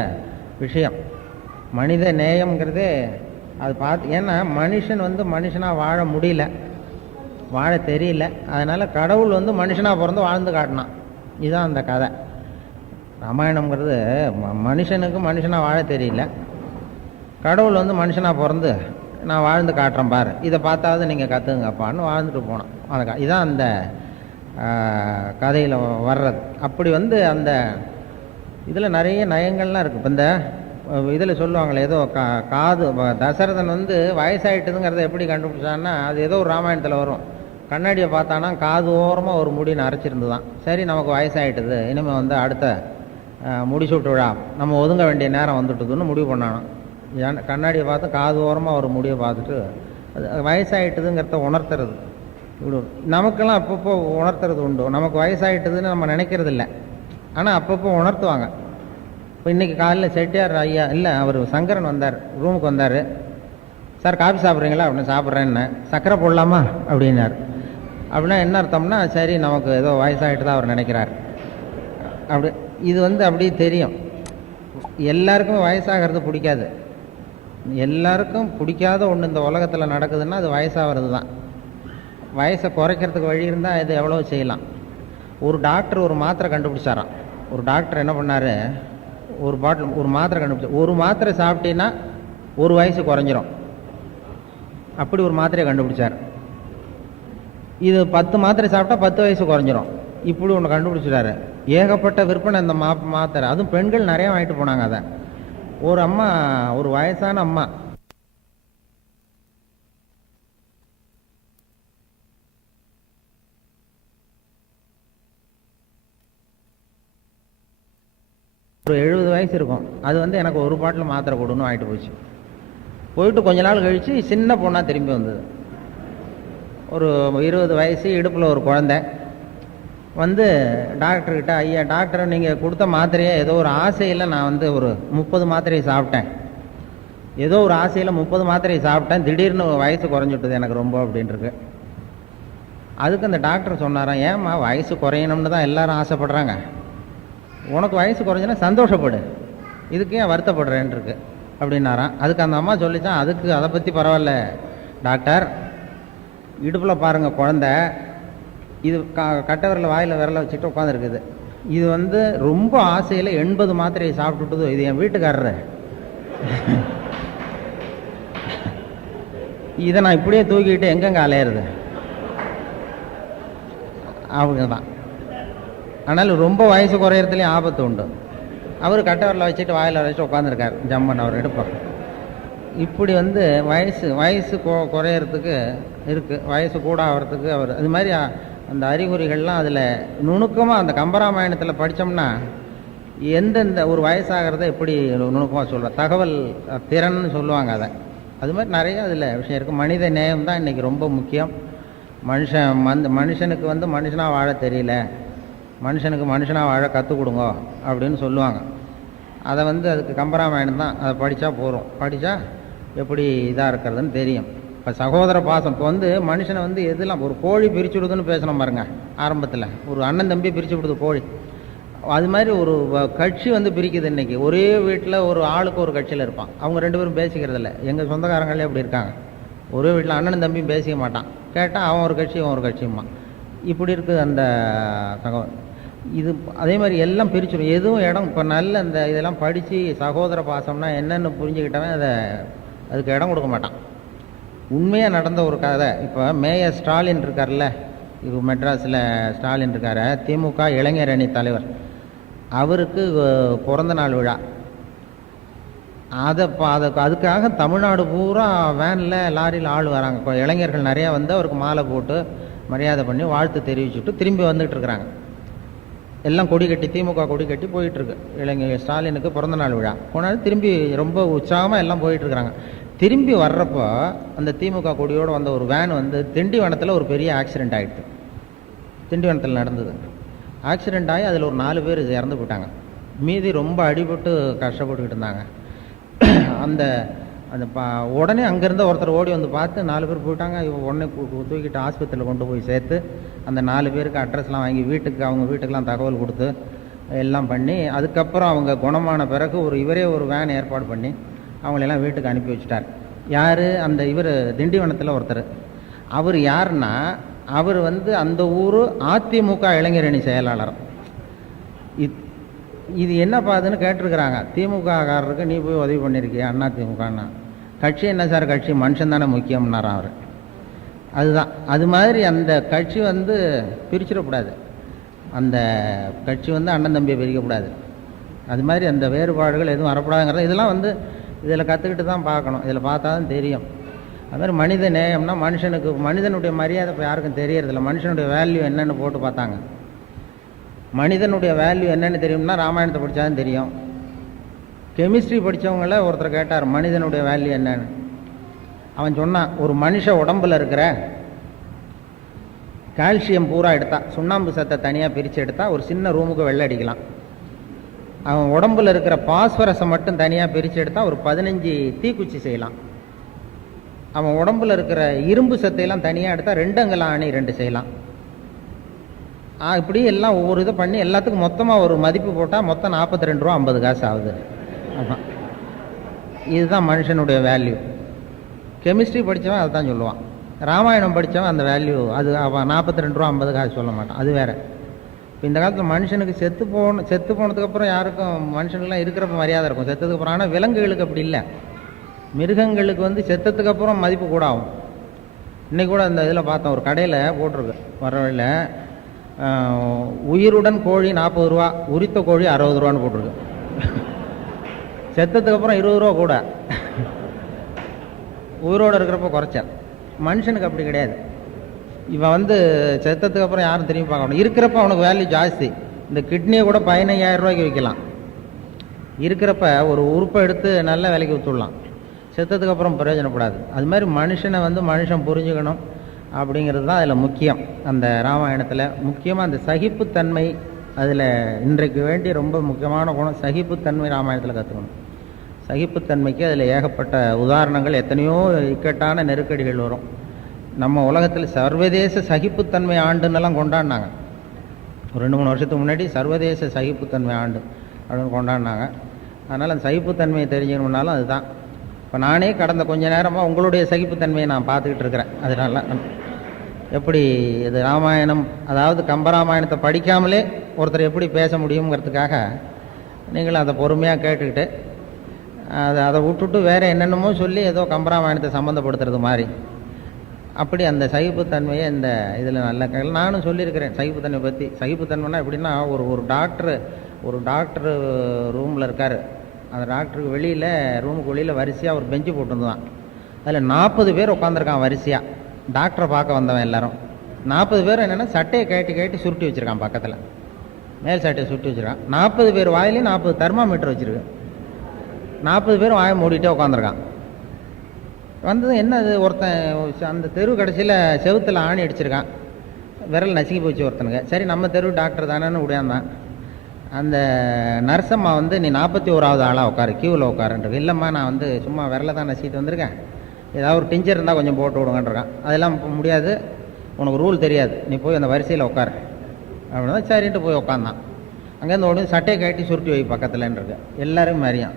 விஷயம். மனித நேயம்ங்கிறதே அது ஏன்னா மனுஷன் மனுஷனாக வாழ முடியல, வாழ தெரியல. அதனால் கடவுள் மனுஷனாக பிறந்து வாழ்ந்து காட்டினான். இதுதான் அந்த கதை. ராமாயணம்ங்கிறது மனுஷனுக்கு மனுஷனாக வாழ தெரியல, கடவுள் மனுஷனாக பிறந்து நான் வாழ்ந்து காட்டுறேன் பாரு, இதை பார்த்தாவது நீங்கள் கற்றுங்கப்பான்னு வாழ்ந்துட்டு போனோம். இதுதான் அந்த கதையில் வர்றது. அப்படி அந்த இதில் நிறைய நயங்கள்லாம் இருக்குது. இப்போ இந்த இதில் சொல்லுவாங்களே, ஏதோ காது தசரதன் வயசாகிட்டுதுங்கிறத எப்படி கண்டுபிடிச்சான்னா, அது ஏதோ ஒரு ராமாயணத்தில் வரும். கண்ணாடியை பார்த்தானா காது ஓரமாக ஒரு முடி நரைச்சிருந்து தான். சரி, நமக்கு வயசாகிட்டுது, இனிமேல் அடுத்த முடிசூட்டு விழா நம்ம ஒதுங்க வேண்டிய நேரம் வந்துட்டுதுன்னு முடிவு பண்ணானோ. கண்ணாடியை பார்த்து காது ஓரமாக ஒரு முடியை பார்த்துட்டு அது வயசாகிட்டுதுங்கிறத உணர்த்துறது. இப்படி நமக்கெல்லாம் அப்பப்போ உணர்த்துறது உண்டு. நமக்கு வயசாகிட்டுதுன்னு நம்ம நினைக்கிறது இல்லை, ஆனால் அப்பப்போ உணர்த்துவாங்க. இப்போ இன்றைக்கி காலையில் செட்டியார் ஐயா இல்லை, அவர் சங்கரன் வந்தார், ரூமுக்கு வந்தார். சார் காஃபி சாப்பிட்றீங்களா அப்படின்னு. சாப்பிட்றேன்னு. சக்கரை போடலாமா அப்படின்னார். அப்படின்னா என்ன அர்த்தம்னா, சரி நமக்கு ஏதோ வயசாகிட்டு தான் அவர் நினைக்கிறார் அப்படி. இது அப்படியே தெரியும். எல்லாருக்கும் வயசாகிறது பிடிக்காது. எல்லாருக்கும் பிடிக்காத ஒன்று இந்த உலகத்தில் நடக்குதுன்னா அது வயசாகிறது தான். வயசை குறைக்கிறதுக்கு வழி இருந்தால் இது எவ்வளோ செய்யலாம். ஒரு டாக்டர் ஒரு மாத்திரை கண்டுபிடிச்சாராம். ஒரு டாக்டர் என்ன பண்ணார், ஒரு மாத்திரை கண்டுபிடிச்சார். ஒரு மாத்திரை சாப்பிட்டீங்கன்னா ஒரு வயசு குறைஞ்சிரும். அப்படி ஒரு மாத்திரையை கண்டுபிடிச்சார். இது 10 மாத்திரை சாப்பிட்டா 10 வயசு குறைஞ்சிரும். இப்படி ஒன்று கண்டுபிடிச்சிட்டாரு. ஏகப்பட்ட விற்பனை இந்த மாத்திரை. அதுவும் பெண்கள் நிறைய வாங்கிட்டு போனாங்க. அதை ஒரு அம்மா, ஒரு வயசான அம்மா, ஒரு 70 வயசு இருக்கும். அது எனக்கு ஒரு பாட்டில் மாத்திரை கொடுன்னு வாங்கிட்டு போச்சு. போயிட்டு கொஞ்ச நாள் கழித்து சின்ன பொண்ணாக திரும்பி வந்தது. ஒரு 20 வயசு, இடுப்பில் ஒரு குழந்தை. டாக்டர்கிட்ட, ஐயா டாக்டர், நீங்கள் கொடுத்த மாத்திரையை ஏதோ ஒரு ஆசையில் நான் ஒரு 30 மாத்திரையை சாப்பிட்டேன். ஏதோ ஒரு ஆசையில் 30 மாத்திரையை சாப்பிட்டேன், திடீர்னு வயசு குறைஞ்சிட்டுது எனக்கு ரொம்ப அப்படின்ட்டுருக்கு. அதுக்கு அந்த டாக்டர் சொன்னாராம், ஏம்மா வயசு குறையணும்னு தான் எல்லாரும் ஆசைப்படுறாங்க, உனக்கு வயசு குறைஞ்சுன்னா சந்தோஷப்படு, இதுக்கு ஏன் வருத்தப்படுறேன்ருக்கு அப்படின்னாராம். அதுக்கு அந்த அம்மா சொல்லிச்சான், அதை பற்றி பரவாயில்ல டாக்டர், இடுப்பில் பாருங்கள் குழந்தை, இது கட்டவரில் வாயில் விரலை வச்சுட்டு உட்காந்துருக்குது. இது ரொம்ப ஆசையில் 80 மாத்திரையை சாப்பிட்டுட்டுது. இது என் வீட்டுக்காரரு, இதை நான் இப்படியே தூக்கிட்டு எங்கெங்கே அலையிறது அவங்க தான். ஆனாலும் ரொம்ப வயசு குறையிறதுலேயும் ஆபத்து உண்டு. அவர் கட்டவரில் வச்சுட்டு வாயில் வச்சுட்டு உட்காந்துருக்கார் ஜம்மன் அவர் எடுப்பார். இப்படி வயசு குறையிறதுக்கு இருக்குது, வயசு கூட ஆகிறதுக்கு அவர் அது மாதிரி அந்த அறிகுறிகள்லாம் அதில் நுணுக்கமாக அந்த கம்பராமாயணத்தில் படித்தோம்னா எந்தெந்த ஒரு வயசாகிறத எப்படி நுணுக்கமாக சொல்கிற தகவல் திறன்னு சொல்லுவாங்க. அது மாதிரி நிறைய அதில் விஷயம் இருக்குது. மனித நேயம் தான் இன்றைக்கி ரொம்ப முக்கியம். மனுஷனுக்கு மனுஷனாக வாழ தெரியல, மனுஷனுக்கு மனுஷனாக வாழ கற்றுக் கொடுங்க அப்படின்னு சொல்லுவாங்க. அதை அதுக்கு கம்பராமாயணம் தான். அதை படித்தா போகிறோம், படித்தா எப்படி இதாக இருக்கிறதுன்னு தெரியும். இப்போ சகோதர பாசம் இப்போ மனுஷனை எதெல்லாம் ஒரு கோழி பிரித்து விடுதுன்னு பேசணும் பாருங்க. ஆரம்பத்தில் ஒரு அண்ணன் தம்பி பிரித்து விடுது கோழி. அது மாதிரி ஒரு கட்சி பிரிக்குது இன்றைக்கி. ஒரே வீட்டில் ஒரு ஆளுக்கு ஒரு கட்சியில் இருப்பான், அவங்க 2 பேரும் பேசிக்கிறதில்ல. எங்கள் சொந்தக்காரங்களே அப்படி இருக்காங்க. ஒரே வீட்டில் அண்ணனும் தம்பியும் பேசிக்க மாட்டான். கேட்டால் அவன் ஒரு கட்சி அவன் ஒரு கட்சியுமா. இப்படி இருக்குது அந்த இது. அதே மாதிரி எல்லாம் பிரிச்சிடும். எதுவும் இடம் இப்போ நல்ல இந்த இதெல்லாம் படித்து சகோதர பாசம்னா என்னென்னு புரிஞ்சுக்கிட்டவன் அதுக்கு இடம் கொடுக்க மாட்டான். உண்மையாக நடந்த ஒரு கதை. இப்போ மேயர் ஸ்டாலின் இருக்கார்ல, இப்போ மெட்ராஸில் ஸ்டாலின் இருக்கார், திமுக இளைஞர் அணி தலைவர். அவருக்கு பிறந்த நாள் விழா. அதுக்காக தமிழ்நாடு பூரா வேனில் லாரியில் ஆள் வராங்க. இளைஞர்கள் நிறையா அவருக்கு மாலை போட்டு மரியாதை பண்ணி வாழ்த்து தெரிவிச்சுட்டு திரும்பி வந்துட்டு இருக்கிறாங்க. எல்லாம் கொடி கட்டி திமுக கொடி கட்டி போயிட்டுருக்கு. இளைஞர் ஸ்டாலினுக்கு பிறந்தநாள் விழா போனாலும் திரும்பி ரொம்ப உற்சாகமாக எல்லாம் போயிட்டுருக்குறாங்க. திரும்பி வர்றப்போ அந்த திமுக கொடியோடு வந்த ஒரு வேன் வந்து திண்டிவனத்தில் ஒரு பெரிய ஆக்சிடெண்ட் ஆகிடுது. திண்டிவனத்தில் நடந்தது. ஆக்சிடெண்ட் ஆகி அதில் ஒரு 4 பேர் இறந்து போயிட்டாங்க. மீதி ரொம்ப அடிபட்டு கஷ்டப்பட்டுக்கிட்டு இருந்தாங்க. அந்த அந்த உடனே அங்கேருந்து ஒருத்தர் ஓடி வந்து பார்த்து 4 பேர் போயிட்டாங்க. உடனே தூக்கிட்டு ஆஸ்பத்திரியில் கொண்டு போய் சேர்த்து அந்த 4 பேருக்கு அட்ரஸ்லாம் வாங்கி அவங்க வீட்டுக்கெலாம் தகவல் கொடுத்து எல்லாம் பண்ணி அதுக்கப்புறம் அவங்க குணமான பிறகு இவரே ஒரு வேன் ஏற்பாடு பண்ணி அவங்களெல்லாம் வீட்டுக்கு அனுப்பி வச்சுட்டார். யார்? அந்த இவர் திண்டிவனத்தில் ஒருத்தர். அவர் யாருன்னா அவர் வந்து அந்த ஊர் அதிமுக இளைஞரணி செயலாளர். இது என்ன பாதுன்னு கேட்டிருக்கிறாங்க. திமுககாரருக்கு நீ போய் உதவி பண்ணியிருக்கியா? அண்ணா திமுகன்னா கட்சி என்ன சார் கட்சி, மனுஷன் தானே முக்கியம்னாராம் அவர். அதுதான் அது மாதிரி அந்த கட்சி வந்து பிரிச்சிடக்கூடாது. அந்த கட்சி வந்து அண்ணன் தம்பியை பிரிக்கக்கூடாது. அது மாதிரி அந்த வேறுபாடுகள் எதுவும் வரக்கூடாதுங்கிறது இதெல்லாம் வந்து இதில் கற்றுக்கிட்டு தான் பார்க்கணும். இதில் பார்த்தா தான் தெரியும். அது மாதிரி மனித நேயம்னா மனிதனுடைய மரியாதை இப்போ யாருக்கும் தெரியறதில்ல. மனுஷனுடைய வேல்யூ என்னென்னு போட்டு பார்த்தாங்க. மனிதனுடைய வேல்யூ என்னென்னு தெரியும்னா ராமாயணத்தை படித்தாதான் தெரியும். கெமிஸ்ட்ரி படித்தவங்கள ஒருத்தர் கேட்டார் மனிதனுடைய வேல்யூ என்னன்னு. அவன் சொன்னான், ஒரு மனுஷ உடம்பில் இருக்கிற கால்சியம் பூரா எடுத்தா, சுண்ணாம்பு சத்தை தனியாக பிரித்து எடுத்தால் ஒரு சின்ன ரூமுக்கு வெள்ளை அடிக்கலாம். அவன் உடம்பில் இருக்கிற பாஸ்பரஸை மட்டும் தனியாக பிரித்து எடுத்தால் ஒரு 15 தீக்குச்சி செய்யலாம். அவன் உடம்பில் இருக்கிற இரும்பு சத்தையெல்லாம் தனியாக எடுத்தால் 2 அங்கலம் ஆணி 2 செய்யலாம். இப்படி எல்லாம் ஒவ்வொரு இதை பண்ணி எல்லாத்துக்கும் மொத்தமாக ஒரு மதிப்பு போட்டால் மொத்தம் 42 ரூபா 50 காசு ஆகுது. ஆமாம், இதுதான் மனுஷனுடைய வேல்யூ. கெமிஸ்ட்ரி படித்தவன் அதை தான் சொல்லுவான். ராமாயணம் படித்தவன் அந்த வேல்யூ அது அவன் 42 ரூபா 50 காசு சொல்ல மாட்டான். அது வேறு. இப்போ இந்த காலத்தில் மனுஷனுக்கு செத்து போனதுக்கப்புறம் யாருக்கும் மனுஷனுக்குலாம் இருக்கிறப்ப மரியாதை இருக்கும் செத்ததுக்கப்புறம். ஆனால் விலங்குகளுக்கு அப்படி இல்லை. மிருகங்களுக்கு வந்து செத்ததுக்கு அப்புறம் மதிப்பு கூட ஆகும். இன்றைக்கி கூட அந்த இதில் பார்த்தோம், ஒரு கடையில் போட்டிருக்கு வர வழியில், உயிருடன் கோழி 40 ரூபா, உரித்த கோழி 60 ரூபான்னு போட்டிருக்கு. செத்ததுக்கப்புறம் 20 ரூபா கூட, உயிரோடு இருக்கிறப்ப குறைச்சல். மனுஷனுக்கு அப்படி கிடையாது. இவன் வந்து செத்ததுக்கு அப்புறம் யாரும் திரும்பி பார்க்கணும். இருக்கிறப்ப அவனுக்கு வேல்யூ ஜாஸ்தி. இந்த கிட்னியை கூட 15,000 ரூபாய்க்கு விற்கலாம். இருக்கிறப்ப ஒரு உறுப்பை எடுத்து நல்ல விலைக்கு விற்றுடலாம். செத்ததுக்கு அப்புறம் பிரயோஜனப்படாது. அது மாதிரி மனுஷனை வந்து மனுஷன் புரிஞ்சுக்கணும் அப்படிங்கிறது தான் அதில் முக்கியம். அந்த ராமாயணத்தில் முக்கியமாக அந்த சகிப்புத்தன்மை, அதில் இன்றைக்கு வேண்டிய ரொம்ப முக்கியமான குணம் சகிப்புத்தன்மை ராமாயணத்தில் கற்றுக்கணும். சகிப்புத்தன்மைக்கு அதில் ஏகப்பட்ட உதாரணங்கள், எத்தனையோ இக்கட்டான நெருக்கடிகள் வரும். நம்ம உலகத்தில் சர்வதேச சகிப்புத்தன்மை ஆண்டுன்னெல்லாம் கொண்டாடினாங்க. ஒரு 2-3 வருஷத்துக்கு முன்னாடி சர்வதேச சகிப்புத்தன்மை ஆண்டு அப்படின்னு கொண்டாடினாங்க. அதனால் அந்த சகிப்புத்தன்மையை தெரிஞ்சுக்கணும்னாலும் அதுதான். இப்போ நானே கடந்த கொஞ்ச நேரமாக உங்களுடைய சகிப்புத்தன்மையை நான் பார்த்துக்கிட்டு இருக்கிறேன். அதனால எப்படி இது ராமாயணம், அதாவது கம்பராமாயணத்தை படிக்காமலே ஒருத்தர் எப்படி பேச முடியுங்கிறதுக்காக நீங்களும் அதை பொறுமையாக கேட்டுக்கிட்டு அதை விட்டுட்டு வேறு என்னென்னமோ சொல்லி ஏதோ கம்பராமாயணத்தை சம்மந்தப்படுத்துறது மாதிரி, அப்படி அந்த சகிப்புத்தன்மையை இந்த இதில் நல்ல நானும் சொல்லியிருக்கிறேன் சகிப்புத்தன்மை பற்றி. சகிப்புத்தன்மைனா எப்படின்னா, ஒரு டாக்டர் ரூமில் இருக்கார். அந்த டாக்டருக்கு வெளியில், ரூமுக்கு வெளியில் வரிசையாக ஒரு பெஞ்சு போட்டுருந்தான். அதில் 40 பேர் உட்காந்துருக்கான் வரிசையாக. டாக்டரை பார்க்க வந்தவன் எல்லாரும் 40 பேர் என்னென்னா சட்டையை கேட்டி சுருட்டி வச்சுருக்கான். பக்கத்தில் மேல் சட்டையை சுருட்டி வச்சுருக்கான். 40 பேர் வாயிலையும் 40 தெர்மாமீட்டர் வச்சுருக்கு. 40 பேரும் வாயை மூடிட்டே உட்காந்துருக்கான். வந்தது என்ன, அது ஒருத்தன் அந்த தெரு கடைசியில் செவுத்தில் ஆணி அடிச்சிருக்கான். விரல் நசுங்கி போச்சு ஒருத்தனுக்கு. சரி நம்ம தெரு டாக்டர் தானேன்னு உடையாந்தான். அந்த நர்சம்மா வந்து, நீ 41வது ஆளாக உட்காரு, கியூவில் உட்காருன்றது. இல்லைம்மா, நான் வந்து சும்மா விரலை தான் நசிக்கிட்டு வந்திருக்கேன், ஏதாவது ஒரு டிஞ்சர் இருந்தால் கொஞ்சம் போட்டு விடுங்கன்றிருக்கான். அதெல்லாம் முடியாது, உனக்கு ரூல் தெரியாது, நீ போய் அந்த வரிசையில் உட்காரு அப்படின்னா சரின்ட்டு போய் உட்காந்தான். அங்கேருந்து உடனே சட்டையை கட்டி சுருட்டி வை பக்கத்துலன்றிருக்கு. எல்லோரும் மாதிரியும்,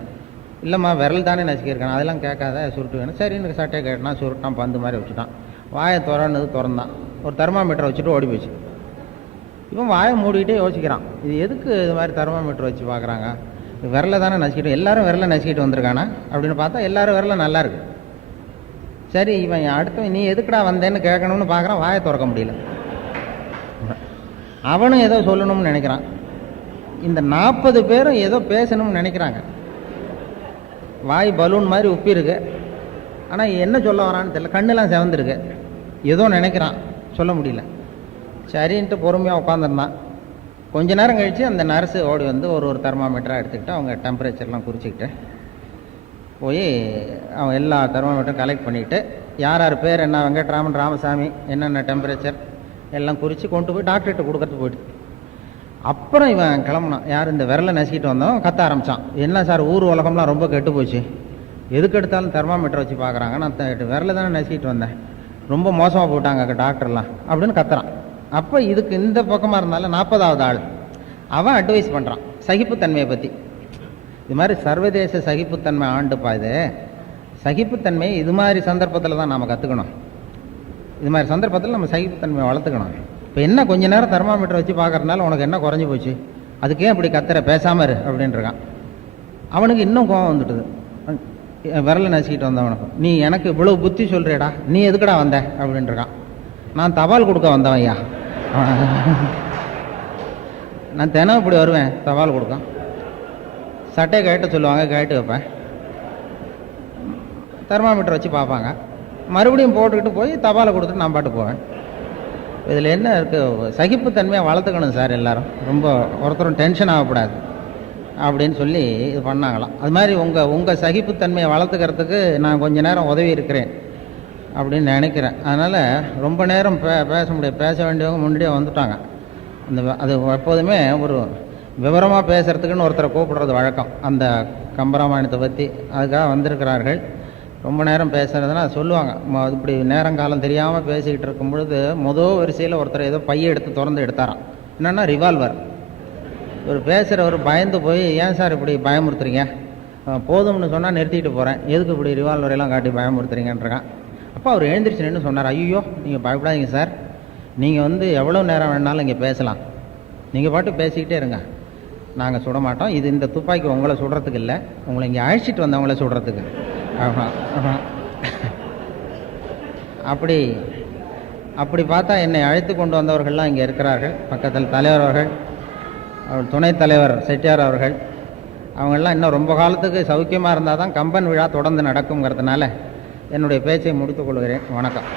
இல்லைம்மா விரல் தானே நசுக்கியிருக்கான், அதெல்லாம் கேட்காத சுருட்டு வேணும். சரின்னு சட்டையை கேட்டானா, சுருட்டான், பந்து மாதிரி வச்சுட்டான். வாயை திறந்தான். ஒரு தெர்மாமீட்டரை வச்சுட்டு ஓடி போச்சு. இவன் வாயை மூடிக்கிட்டே யோசிக்கிறான், இது எதுக்கு இது மாதிரி தெர்மாமீட்டர் வச்சு பார்க்குறாங்க, விரலை தானே நசுக்கிட்டு, எல்லாரும் விரலை நசுக்கிட்டு வந்திருக்கானா அப்படின்னு பார்த்தா எல்லாரும் விரலை நல்லா இருக்கு. சரி, இவன் அடுத்தவன் நீ எதுக்குடா வந்தேன்னு கேட்கணும்னு பார்க்குறான், வாயை திறக்க முடியல. அவனும் ஏதோ சொல்லணும்னு நினைக்கிறான். இந்த 40 பேரும் ஏதோ பேசணும்னு நினைக்கிறாங்க. வாய் பலூன் மாதிரி உப்பிருக்கு, ஆனால் என்ன சொல்ல வரான்னு தெரியல. கண்ணெல்லாம் செவந்துருக்கு, ஏதோ நினைக்கிறான், சொல்ல முடியல. சரின்ட்டு பொறுமையாக உட்காந்துருந்தான். கொஞ்ச நேரம் கழித்து அந்த நர்ஸு ஓடி வந்து ஒரு தெர்மாமீட்டராக எடுத்துக்கிட்டு அவங்க டெம்பரேச்சர்லாம் குறிச்சிக்கிட்டு போய் அவன் எல்லா தெர்மாமீட்டரும் கலெக்ட் பண்ணிவிட்டு யார் யார் பேர் என்ன வெங்கட்ராமன் ராமசாமி என்னென்ன டெம்பரேச்சர் எல்லாம் குறித்து கொண்டு போய் டாக்டர்கிட்ட கொடுக்கறது போயிட்டு. அப்புறம் இவன் கிளம்புனான். யார் இந்த விரலை நசுக்கிட்டு வந்தவன் கத்த ஆரம்பித்தான். என்ன சார் ஊர் உலகம்லாம் ரொம்ப கெட்டு போச்சு, எதுக்கு எடுத்தாலும் தெர்மாமீட்டர் வச்சு பார்க்குறாங்க, நான் விரலை தானே நசுக்கிட்டு வந்தேன், ரொம்ப மோசமாக போட்டாங்க டாக்டர்லாம் அப்படின்னு கத்துறான். அப்போ இதுக்கு இந்த பக்கமாக இருந்தாலும் 40வது ஆள் அவன் அட்வைஸ் பண்ணுறான் சகிப்புத்தன்மையை பற்றி. இது மாதிரி சர்வதேச சகிப்புத்தன்மை ஆண்டுப்பா. இது சகிப்புத்தன்மை இது மாதிரி சந்தர்ப்பத்தில் தான் நாம் கற்றுக்கணும். இது மாதிரி சந்தர்ப்பத்தில் நம்ம சகிப்புத்தன்மையை வளர்த்துக்கணும். இப்போ என்ன கொஞ்ச நேரம் தெர்மாமீட்டர் வச்சு பார்க்கறதுனால உனக்கு என்ன குறைஞ்சி போச்சு, அதுக்கே அப்படி கத்துற, பேசாமல் இரு அப்படின்றான். அவனுக்கு இன்னும் கோவம் வந்துட்டுது. விரலை நசுக்கிட்டு வந்தவனுக்கு, நீ எனக்கு இவ்வளவு புத்தி சொல்றியடா, நீ எதுக்கடா வந்த அப்படின்றான். நான் தபால் கொடுக்க வந்தவன் ஐயா, நான் தினம் இப்படி வருவேன் தபால் கொடுக்க, சட்டையை கழட்ட சொல்லுவாங்க, கழட்டு வைப்பேன், தெர்மாமீட்டர் வச்சு பார்ப்பாங்க, மறுபடியும் போட்டுக்கிட்டு போய் தபாலை கொடுத்துட்டு நான் பாட்டு போவேன். இதில் என்ன இருக்குது, சகிப்புத்தன்மையை வளர்த்துக்கணும் சார் எல்லாரும், ரொம்ப ஒருத்தரும் டென்ஷன் ஆகக்கூடாது அப்படின்னு சொல்லி இது பண்ணாங்களாம். அது மாதிரி உங்கள் சகிப்புத்தன்மையை வளர்த்துக்கிறதுக்கு நான் கொஞ்ச நேரம் உதவி இருக்கிறேன் அப்படின்னு நினைக்கிறேன். அதனால் ரொம்ப நேரம் பேச முடியாது, பேச வேண்டியவங்க முன்னாடியே வந்துட்டாங்க. அது எப்போதுமே ஒரு விவரமாக பேசுகிறதுக்குன்னு ஒருத்தரை கூப்பிடுறது வழக்கம். அந்த கம்பராமாயணத்தை பற்றி அதுக்காக வந்திருக்கிறார்கள். ரொம்ப நேரம் பேசுகிறதுனா சொல்லுவாங்க, இப்படி நேரங்காலம் தெரியாமல் பேசிக்கிட்டு இருக்கும் பொழுது வரிசையில் ஒருத்தர் ஏதோ பையை எடுத்து திறந்து எடுத்தாராம். என்னென்னா ரிவால்வர். ஒரு பேசுகிறவர் பயந்து போய், ஏன் சார் இப்படி பயமுறுத்துறீங்க, போதும்னு சொன்னால் நிறுத்திட்டு போகிறேன், எதுக்கு இப்படி ரிவால்வரெல்லாம் காட்டி பயமுறுத்துறீங்கன்றான். அப்போ அவர் எழுந்திரிச்சு நின்று சொன்னார், ஐயோ நீங்கள் பயப்படாதீங்க சார், நீங்கள் எவ்வளோ நேரம் வேணாலும் இங்கே பேசலாம், நீங்கள் பாட்டு பேசிக்கிட்டே இருங்க, நாங்கள் சுட மாட்டோம், இது இந்த துப்பாக்கி உங்களை சுடுறதுக்கு இல்லை, உங்களை இங்கே அழைச்சிட்டு வந்தவங்கள சுடுறதுக்கு. அப்படி பார்த்தா என்னை அழைத்து கொண்டு வந்தவர்கள்லாம் இங்கே இருக்கிறார்கள். பக்கத்தில் தலைவர் அவர்கள், அவர் துணைத் தலைவர் செட்டியார் அவர்கள், அவங்கெல்லாம் இன்னும் ரொம்ப காலத்துக்கு சௌக்கியமாக இருந்தால் தான் கம்பன் விழா தொடர்ந்து நடக்குங்கிறதுனால என்னுடைய பேச்சை முடித்துக் கொள்கிறேன். வணக்கம்.